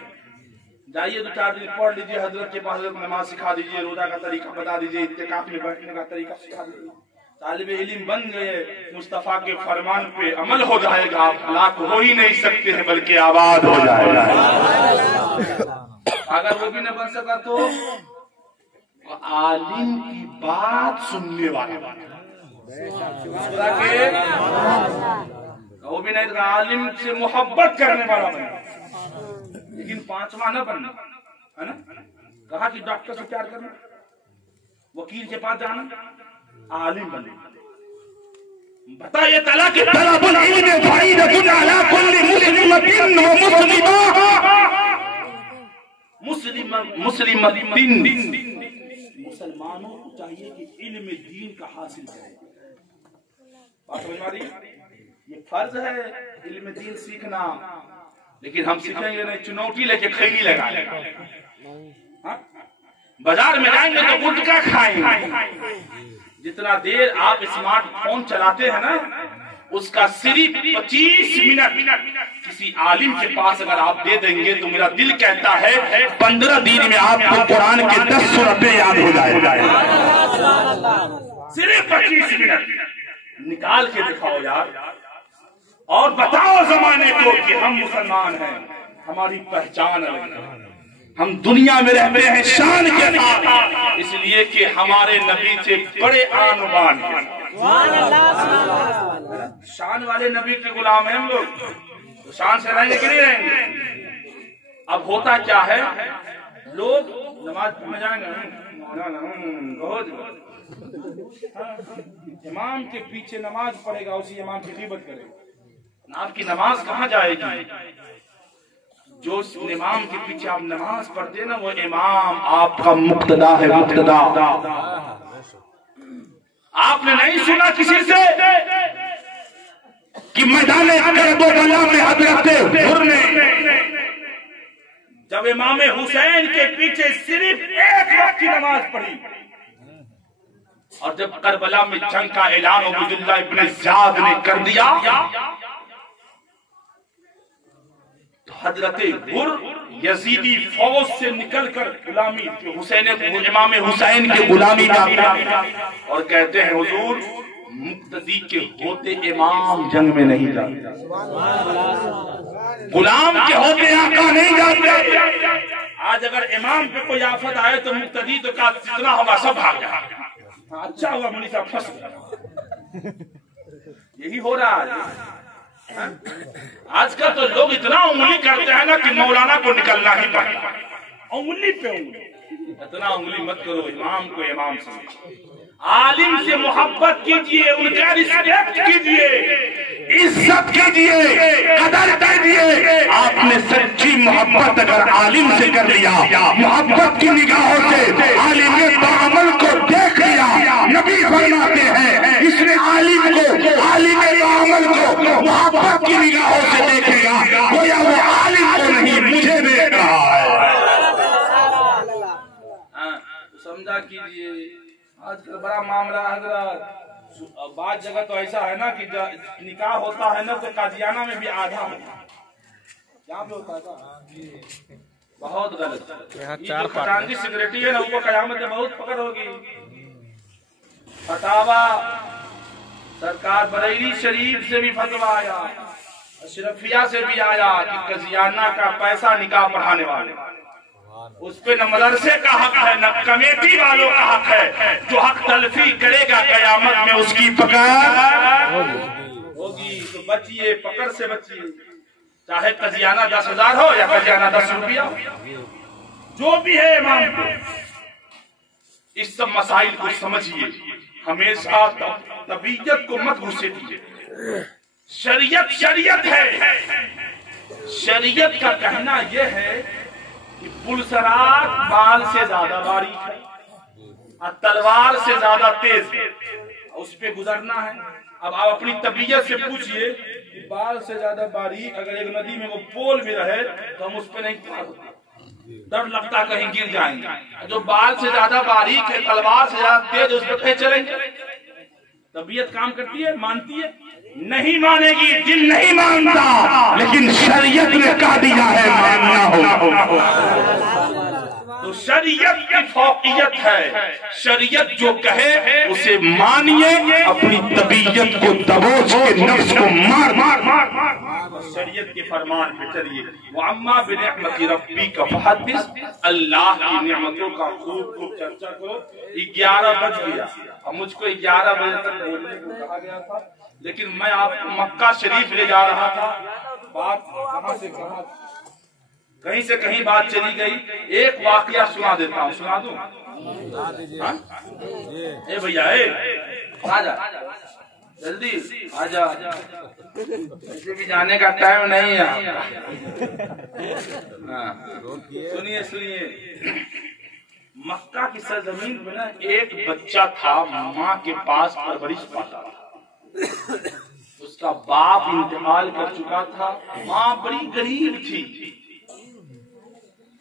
जाइए 2-4 दिन पढ़ लीजिए, हजरत के पास नमाज सिखा दीजिए, रोजा का तरीका बता दीजिए, इत्तेकाफ में बैठने का तरीका सिखा दीजिए। तालिबे इल्म बन गए, मुस्तफा के फरमान पे अमल हो जाएगा। आप हलाक हो ही नहीं सकते हैं बल्कि आबाद हो जाएगा। अगर वो भी न बन सका तो आलिम की बात सुनने वाला, वो भी नहीं तो आलिम से मोहब्बत करने वाला बना। लेकिन 5वां न बनना है ना। कहा कि डॉक्टर से प्यार करना, वकील के पास जाना, आलिम बनना। बताइए तला कि तलबुल इल्म फरीदतुन अला कुल्ली मुस्लिमतिन व मुस्लिमतिन। मुसलमानों को चाहिए कि इल्म दीन का हासिल करें। बात समझ में आ रही है? ये फर्ज है इल्म दीन सीखना, लेकिन हम सीखेंगे नहीं, चुनौती लेके खैली लगाएंगे। बाजार में जाएंगे तो गुटखा खाएंगे। जितना देर आप स्मार्टफोन चलाते हैं ना, उसका सिर्फ 25 मिनट किसी आलिम के पास अगर आप दे देंगे तो मेरा दिल कहता है 15 दिन में आपको कुरान के 10 सूरतें याद हो जाएगा। सिर्फ 25 मिनट निकाल के दिखाओ यार, और बताओ जमाने को कि हम मुसलमान हैं, हमारी पहचान अलग है, हम दुनिया में रहते हैं शान के साथ, इसलिए कि हमारे नबी से बड़े आन बान हैं। शान वाले नबी के गुलाम हैं हम लोग, तो शान से रहेंगे कि नहीं रहेंगे? अब होता क्या है, लोग नमाज पढ़ने जाएंगे, इमाम के पीछे नमाज पढ़ेगा, उसी इमाम की ग़ीबत करेगा। आपकी नमाज कहाँ जाएगी? जो इमाम के पीछे आप नमाज पढ़ते ना, वो इमाम आपका मुक्तदा है, मुक्तदा। आपने नहीं सुना किसी से कि मैदान करबला में हजरत हुर ने जब इमाम हुसैन के पीछे सिर्फ एक वक्त की नमाज पढ़ी, और जब करबला में जंग का ऐलान उबैदुल्लाह इब्न ज़ियाद ने कर दिया, तो हजरत हुर यजीदी फौज से निकलकर गुलामी हुसैन इमाम हुसैन की गुलामी का, और कहते हैं हुजूर मुक्तदी के होते इमाम जंग में नहीं जाते, गुलाम के होते आका नहीं जाते। आज अगर इमाम पे कोई आफत आए तो मुक्तदी तो का जितना होगा सब भाग जाएगा। अच्छा हुआ मुनी साहब फंस गया। यही हो रहा है आजकल। तो लोग इतना उंगली करते हैं ना कि मौलाना को निकलना ही पड़ेगा, उंगली पे उंगली। इतना उंगली मत करो, इमाम को इमाम समझो, आलिम से मोहब्बत कीजिए, उनका रिस्पेक्ट कीजिए, इज्जत कीजिए, कदर कीजिए। आपने सच्ची मोहब्बत अगर आलिम से कर लिया, मोहब्बत की निगाहों से आलिम के बामल को देख लिया, नबी फरमाते हैं इसने आलिम को, आलिम के बामल को मोहब्बत की निगाहों से देखेगा, गोया वो आलिम को नहीं आजकल बड़ा मामला हजरत, बात जगह तो ऐसा है ना कि निकाह होता है ना तो कादियाना में भी आधा होता है, क्या भी होता है, बहुत गलत। ये जो खटांगी सिगरेटी है ना वो कयामत में बहुत पकड़ होगी। फतावा सरकार बरेली शरीफ से भी फतवा आया, अशरफिया से भी आया कि कजियाना का पैसा निकाह पढ़ाने वाले उस पे न मदरसे का हक है न कमेटी वालों का हक है। जो हक तलफी करेगा कयामत में उसकी पकड़ होगी। तो बचिए, पकड़ से बचिए, चाहे कजियाना 10,000 हो या कजियाना 10 रुपया हो, जो भी है इमाम को इस सब मसाइल को समझिए। हमेशा तबीयत को मत घुसे दीजिए। शरीयत शरीयत है। शरीयत का कहना यह है कि पुलसरात बाल से ज्यादा बारीक है और तलवार से ज्यादा तेज है, उस पे गुजरना है। अब आप अपनी तबीयत से पूछिए कि बाल से ज्यादा बारीक अगर एक नदी में वो पोल भी रहे तो हम उस पे नहीं पार होते, डर लगता कहीं गिर जाएंगे। जो बाल से ज्यादा बारीक है, तलवार से ज्यादा तेज, उस पर चलेंगे। तबीयत काम करती है, मानती है? नहीं मानेगी, दिल नहीं मानता, लेकिन शरीयत ने कह दिया है मानना हो। तो शरीयत की फौकियत है। शरीयत जो कहे उसे मानिए, अपनी तबीयत को दबोच के नफ्स को मार मार मार मार शरीयत के फरमान पे चलिए। वअम्मा बिनिअमति रब्बिका फहद्दिस, अल्लाह की नेमतों का खूब खूब चर्चा करो। 11 बज गया, अब मुझको 11 बजे तक बोलने को कहा गया था, लेकिन मैं आपको मक्का शरीफ ले जा रहा था। बात कहां से कहां, कहीं से कहीं बात चली गई। एक वाकया सुना देता हूँ, सुना दूं? ए भैया, आजा जल्दी आजा, ऐसे भी जाने का टाइम नहीं है। सुनिए सुनिए, मक्का की सरजमीन में ना एक बच्चा था, माँ के पास परवरिश पाता था। उसका बाप इंतकाल कर चुका था, माँ बड़ी गरीब थी,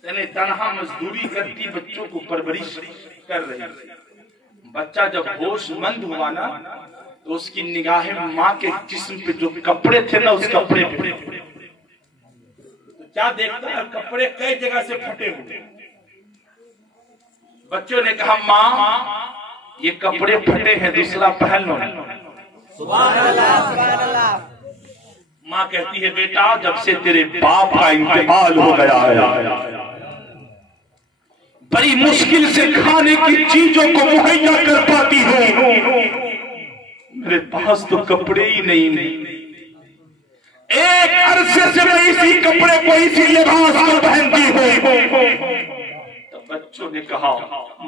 तनहा मजदूरी करती बच्चों को परवरिश कर रही। बच्चा जब होशमंद हुआ ना तो उसकी निगाहें माँ के जिस्म पे जो कपड़े थे ना, उस कपड़े पे तो क्या देखता है, कपड़े कई जगह से फटे हुए। बच्चों ने कहा माँ ये कपड़े फटे हैं, दूसरा पहन लो। सुभान अल्लाह, सुभान अल्लाह। माँ कहती है बेटा जब से तेरे बाप का इंतकाल हो गया है, बड़ी मुश्किल से खाने की चीजों को मुहैया कर पाती हूँ, मेरे पास तो कपड़े ही नहीं। एक अरसे से मैं इसी कपड़े को, इसी लिबास को पहनती हूँ। तो बच्चों ने कहा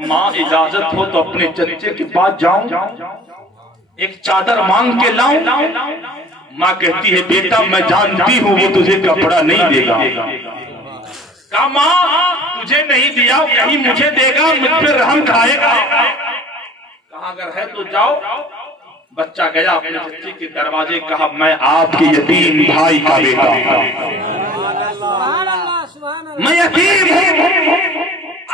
माँ इजाजत हो तो अपने चच्चे के पास जाऊं, एक चादर मांग के लाऊं। माँ कहती है बेटा मैं जानती हूँ वो तुझे कपड़ा नहीं देगा। कहा माँ तुझे नहीं दिया, कहीं मुझे देगा, मुझ पर रहम खाएगा। कहा अगर है तो जाओ। बच्चा गया अपने चच्चे के दरवाजे, कहा मैं आपके यतीम भाई का बेटा हूँ, मैं यतीम हूँ,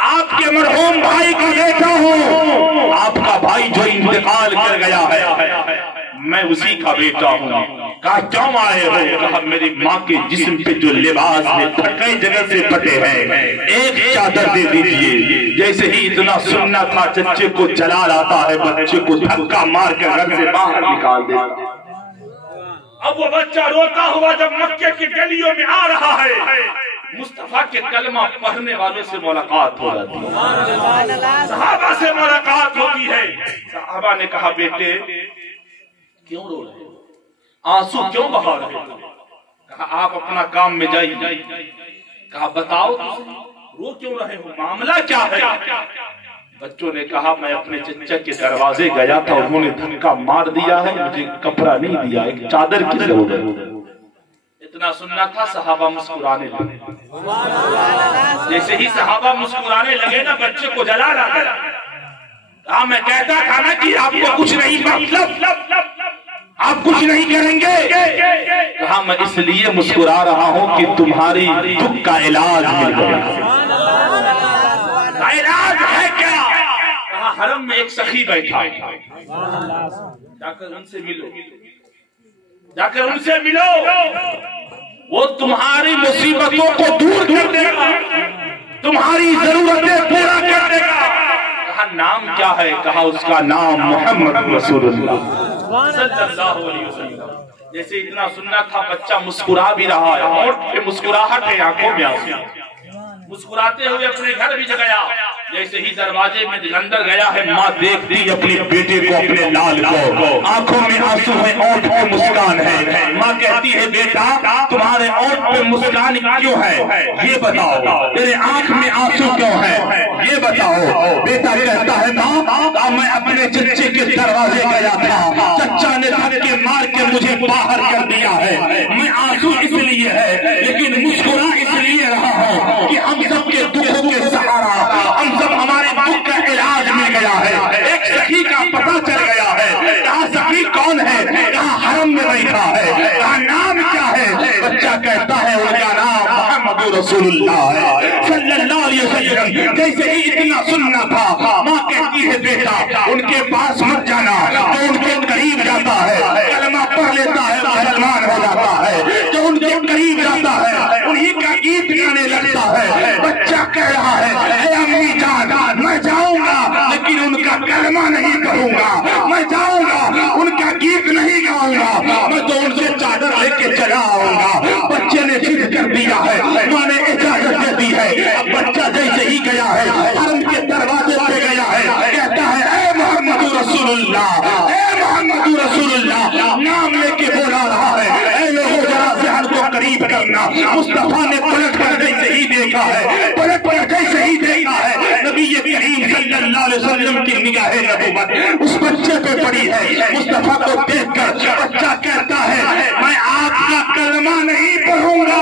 आपके मरहूम भाई का बेटा हूँ। आपका भाई जो इंतकाल कर गया है मैं उसी का बेटा हूँ। कहा क्यों आए हो? कहा मेरी माँ के जिस्म पे जो लिबास है कई जगह से फटे हैं, एक चादर दे दीजिए। जैसे ही इतना सुनना था चच्चे को जलाल आता है, बच्चे को धक्का मार कर घर से बाहर निकाल देता। अब वो बच्चा रोता हुआ जब मक्के की गलियों में आ रहा है, मुस्तफा के कलमा पढ़ने वालों से मुलाकात हो जाती है, सहाबा से मुलाकात होती है। सहाबा ने कहा बेटे क्यों रो रहे हो, आंसू क्यों बहा रहे हो? कहा आप अपना काम में जाइए। कहा बताओ रो क्यों रहे हो, मामला क्या है? बच्चों ने कहा मैं अपने चच्चा के दरवाजे गया था, उन्होंने धक्का मार दिया है, मुझे कपड़ा नहीं दिया, एक चादर की जरूरत है। इतना सुनना था, सहाबा मुस्कुराने लगे। जैसे ही सहाबा मुस्कुराने लगे ना, बच्चे को जला गया। कहा मैं कहता था ना कि आपको कुछ नहीं, मतलब आप कुछ नहीं करेंगे। कहा मैं इसलिए मुस्कुरा रहा हूँ कि तुम्हारी दुख का इलाज मिल गया। इलाज है क्या? कहा हरम में एक सखी बैठा, जाकर उनसे मिलो, जाकर उनसे मिलो, वो तुम्हारी मुसीबतों को दूर कर देगा, तुम्हारी जरूरतें पूरा कर देगा। कहा नाम क्या है? कहा उसका नाम मोहम्मद रसूलुल्लाह सल्लल्लाहु अलैहि वसल्लम। जैसे इतना सुनना था, बच्चा मुस्कुरा भी रहा है, होंठ पे मुस्कुराहट है, आंखों में आंसू, मुस्कुराते हुए अपने घर भी गया। जैसे ही दरवाजे में अंदर गया है, माँ देखती अपने बेटे को, अपने लाल को, आंखों में आंसू है, होंठ पे मुस्कान है। माँ कहती है बेटा तुम्हारे होंठ पे मुस्कान क्यों है, ये बताओ, तेरे आंख में आंसू क्यों है, ये बताओ। बेटा कहता है माँ मैं अपने चच्चे के दरवाजे गया था, चच्चा ने धक्के मार के मुझे बाहर कर दिया है, मैं आंसू इसलिए है लेकिन मुस्कुरा इसलिए रहा हूँ कि हम सबके दुखों के सहारा, हम सब हमारे दुख का इलाज मिल गया है। एक सखी का पता चल गया है, कहा सखी कौन है, कहा हरम में बैठा है, कहा नाम क्या है। बच्चा कहता है उनका नाम मोहम्मद रसूलुल्लाह है सल्लल्लाहु अलैहि वसल्लम। जैसे ही इतना सुनना था, माँ कहती है बेटा उनके पास मत जाना, जो उनके करीब जाता है कलमा पढ़ लेता है मुसलमान हो जाता है, जो उनके करीब जाता है उन्हीं का गीत गाने लगता है। बच्चा कह रहा है अम्मी जान मैं जाऊंगा लेकिन उनका कलमा नहीं पढ़ूंगा, मैं जाऊंगा उनका गीत नहीं गाऊंगा, मैं तो उनसे चादर लेके चला आऊंगा। बच्चे ने जिद कर दिया है, माँ ने इजाजत दे दी है। अब बच्चा जैसे ही गया है, हरम के दरवाजे पे गया है, कहता है ए मोहम्मद रसूलुल्लाह, ए मोहम्मद रसूलुल्लाह, नाम लेके बोला रहा है। ए लोगों जरा ज़हन को करीब करना। मुस्तफा ने पलट कर जैसे ही देखा है, पलट कर जैसे ही देखा है, नबी करीम सल्लल्लाहु अलैहि वसल्लम की निगाहे नबूवत उस बच्चे पे पड़ी है। मुस्तफा को देखकर बच्चा कहता है मैं आपका कलमा नहीं पढ़ूंगा,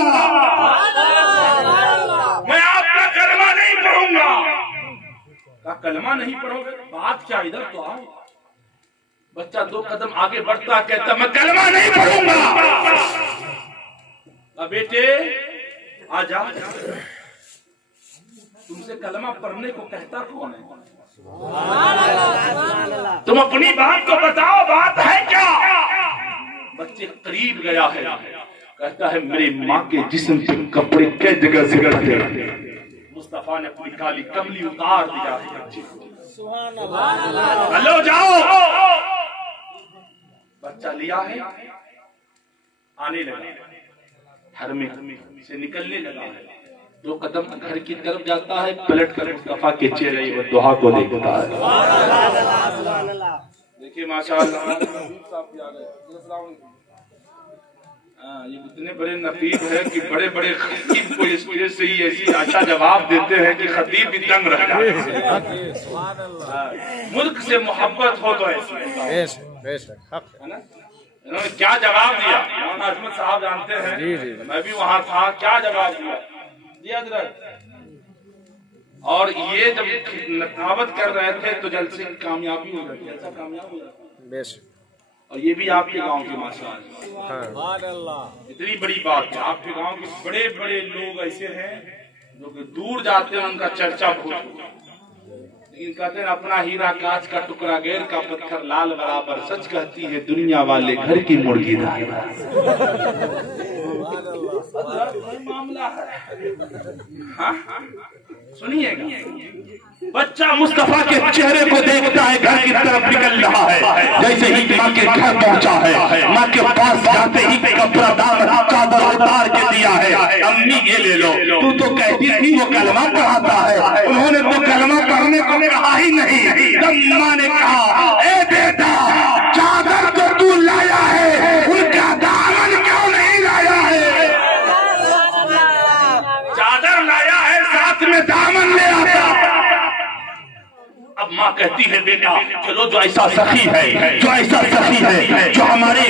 मैं आपका कलमा नहीं पढ़ूंगा। का कलमा नहीं पढ़ोगे, बात क्या, इधर तो आओ। बच्चा 2 कदम आगे बढ़ता, कहता मैं कलमा नहीं पढ़ूंगा। बेटे आजा, तुमसे कलमा पढ़ने को कहता कौन है? तुम अपनी बात को बताओ, बात है क्या? बच्चे करीब गया है, कहता है मेरी माँ के जिस्म पे कपड़े कई जगह से गिरते, मुस्तफा ने अपनी काली कमली उतार दिया है बच्चे को। हेलो जाओ, बच्चा लिया है, आने लगा, घर में से निकलने लगा है। 2 कदम घर की तरफ जाता है, पलट कर मुस्तफा के चेहरे व दुआ को देखता है। देखिए माशाअल्लाह, ये इतने बड़े नकीब है कि बड़े बड़े खतीब को इस वजह से ही ऐसी अच्छा जवाब देते हैं कि खतीब भी तंग रह जाते हैं। मुल्क से मोहब्बत हो तो ऐसे है ना। इन्होंने क्या जवाब दिया, मौलाना अजमत साहब जानते हैं, मैं भी वहाँ था, क्या जवाब दिया और ये जब दावत कर रहे थे तो जलसे की कामयाबी हो गई, जलसा कामयाब हो गया। और ये भी आपके गांव के माशाअल्लाह, इतनी बड़ी बात है। आपके गांव के बड़े बड़े लोग ऐसे हैं जो कि दूर जाते हैं, उनका चर्चा बहुत, लेकिन कहते हैं अपना हीरा कांच का टुकड़ा गैर का पत्थर लाल बराबर, सच कहती है दुनिया वाले घर की मुर्गी दाल। मामला है, हाँ सुनिएगा। बच्चा मुस्तफा के चेहरे को देखता है, घर की तरफ निकल रहा है। जैसे ही माँ के घर पहुंचा है, माँ के पास जाते ही कपड़ा दामन चादर उतार के दिया है। अम्मी ये ले लो, तू तो कहती थी वो कलमा पढ़ाता है, उन्होंने तो कलमा पढ़ने को कहा ही नहीं। तब माँ ने कहा ए बेटा, चादर तो तू लाया है, उनका दामन क्यों नहीं लाया है? चादर लाया है, साथ में दामन ले आता। अब माँ कहती है बेटा चलो, जो ऐसा सखी है, जो ऐसा सखी है, जो हमारी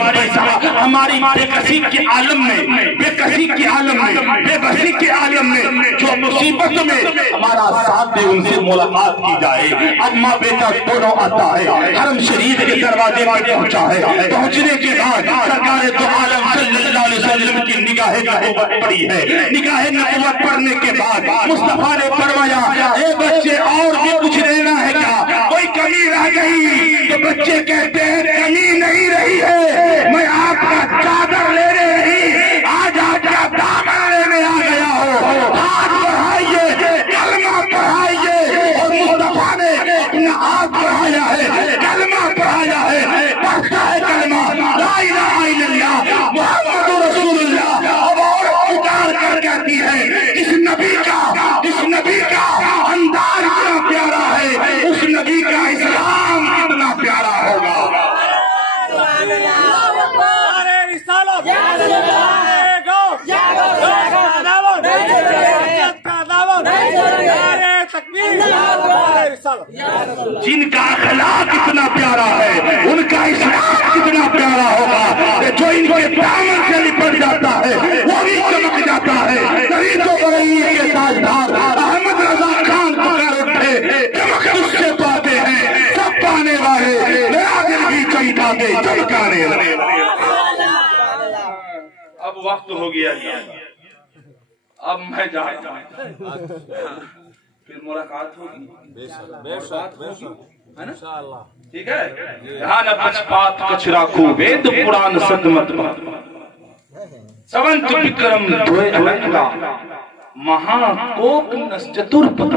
बेकसी के आलम में, बेकसी के आलम में, बेबसी के आलम में, जो मुसीबत में हमारा साथ दे, उनसे मुलाकात की जाए। अब माँ बेटा दोनों आता है, हरम शरीफ के दरवाजे पर पहुंचा है। पहुंचने के बाद सरकार दो आलम सल्लल्लाहु अलैहि वसल्लम की निगाहे नबूवत पड़ी है। निगाहे नबूवत पढ़ने के बाद मुस्तफा ने फरमाया ए बच्चे, और भी कुछ लेना है क्या? कोई कमी रह गई तो बच्चे कहते हैं कमी नहीं रही है, मैं आपका चादर लेने नहीं आज आपका दामन लेने आ गया हूँ। हाथ बढ़ाइए, कलमा पढ़ाइए। और मुस्तफा ने अपना हाथ बढ़ाया है, कलमा पढ़ाया है, पढ़ता है कलमा ला इलाहा इल्लल्लाह मुहम्मदुर रसूलुल्लाह। अब और पुकार कर कहती है इस नबी का अंदाज इतना प्यारा है, उस नबी का इस्लाम कितना प्यारा होगा। जिनका अखलाक कितना प्यारा है उनका इस्लाम कितना प्यारा होगा। जो इनके दामन से लिपट जाता है वो भी चमक जाता है। तभी तो बरई के ताजदार अहमद रजा खान पुकार उठे, चमक उससे पाते हैं सब पाने वाले, मेरा दिल भी चमकाते चमकाने लगे। अब वक्त हो गया, अब मैं जा रहा हूँ, फिर मुलाकात होगी, है ना? ठीक है। ध्यान पक्षपात कचरा को वेद पुराण सदमत सवंत विक्रम महाकोप चतुर्पद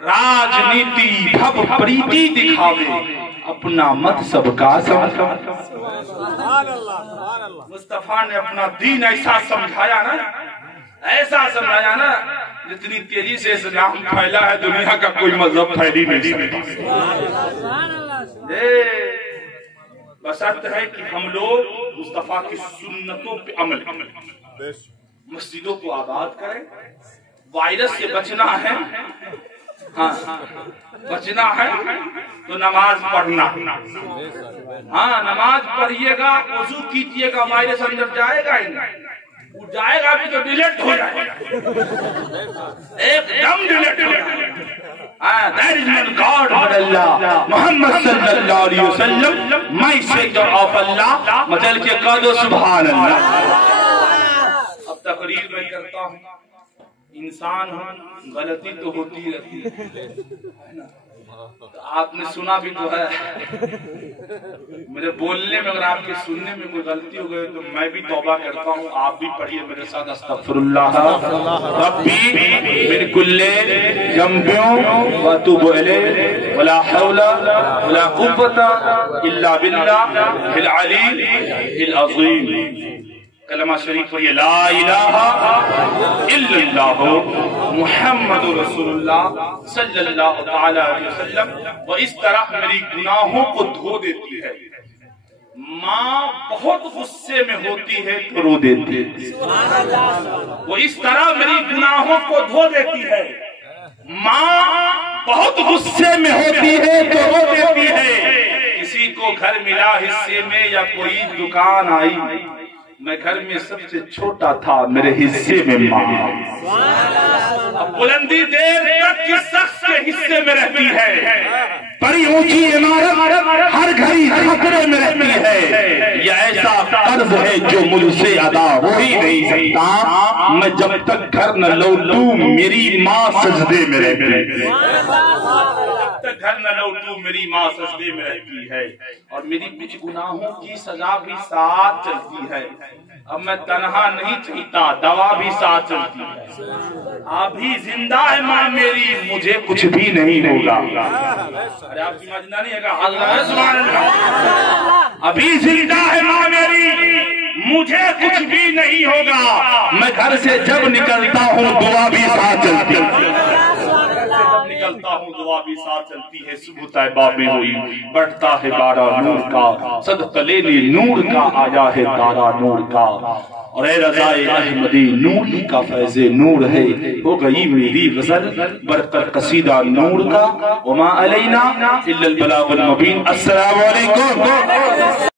राजनीति भव प्रीति दिखावे अपना मत सबका मुस्तफा ने अपना दीन ऐसा समझाया ना, जितनी तेजी से इस्लाम फैला है दुनिया का कोई मजहब फैली नहीं सकता। बशर्त है कि हम लोग मुस्तफा की सुन्नतों पे अमल करें, मस्जिदों को आबाद करें। वायरस से बचना है, हाँ बचना है तो नमाज पढ़ना, हाँ नमाज पढ़िएगा, वजू कीजिएगा, वायरस अंदर जाएगा ही नहीं, वो जाएगा भी तो डिलीट हो जाएगा, एकदम डिलीट हो जाएगा। That is not God but Allah. Muhammad sallallahu alaihi wasallam, messenger of Allah. मचल के कह दो सुभान अल्लाह। अब तकरीर मैं करता हूँ, इंसान हूँ, गलती तो होती रहती है ना। तो आपने सुना भी तो है, मेरे बोलने में अगर आपके सुनने में कोई गलती हो गई तो मैं भी तौबा करता हूँ। आप भी पढ़िए मेरे साथ, अस्तगफिरुल्लाह रब्बी मिन कुल्ले ज़ंबिन व तुब अलैहि वला हौला वला कुव्वता इल्ला बिल्लाहिल अलीय्यिल अज़ीम। कलमा शरीफ पढ़िए, ला इलाहा इल्लल्लाह मुहम्मदुर रसूलुल्लाह सल्लल्लाहु अलैहि वसल्लम। वो इस तरह मेरी गुनाहों को धो देती है। माँ बहुत गुस्से में होती है तो रो देती है, वो इस तरह मेरी गुनाहों को धो देती है। माँ बहुत गुस्से में होती है तो रो देती है। किसी को घर मिला हिस्से में या कोई दुकान आई, मैं घर में सबसे छोटा था, मेरे हिस्से में माँ। अब बुलंदी देर तक किस शख्स के हिस्से में रहती है, बड़ी ऊंची इमारत हर घड़ी खतरे में रहती है। यह ऐसा कर्ज है जो मुझसे अदा हो ही नहीं सकता। मैं जब तक घर न लौटूं मेरी माँ सजदे में रहती है, जब तक घर न लौटूं मेरी माँ सजदे में रहती है, और मेरी कुछ गुनाहों की सजा भी साथ चलती है। अब मैं तनहा नहीं चलता, दवा भी साथ चलती है। अभी जिंदा है माँ मेरी, मुझे कुछ भी नहीं होगा। अरे आप समझना नहीं है, सुभान अल्लाह। अभी जिंदा है माँ मेरी, मुझे कुछ भी नहीं होगा। मैं घर से जब निकलता हूँ दुआ भी साथ चलती है, निकलता हूँ दुआ भी साथ चलती है। सुबह तैबा में हुई बढ़ता है बारा नूर का, सदका लेने नूर का आया है तारा नूर का। और ए रज़ाए अहमदी नूर ही का फैज़े नूर है, हो गई मेरी गज़ल बरतर कसीदा नूर का। वमा अलैना इल्लल बलागुल मुबीन। अस्सलामु अलैकुम।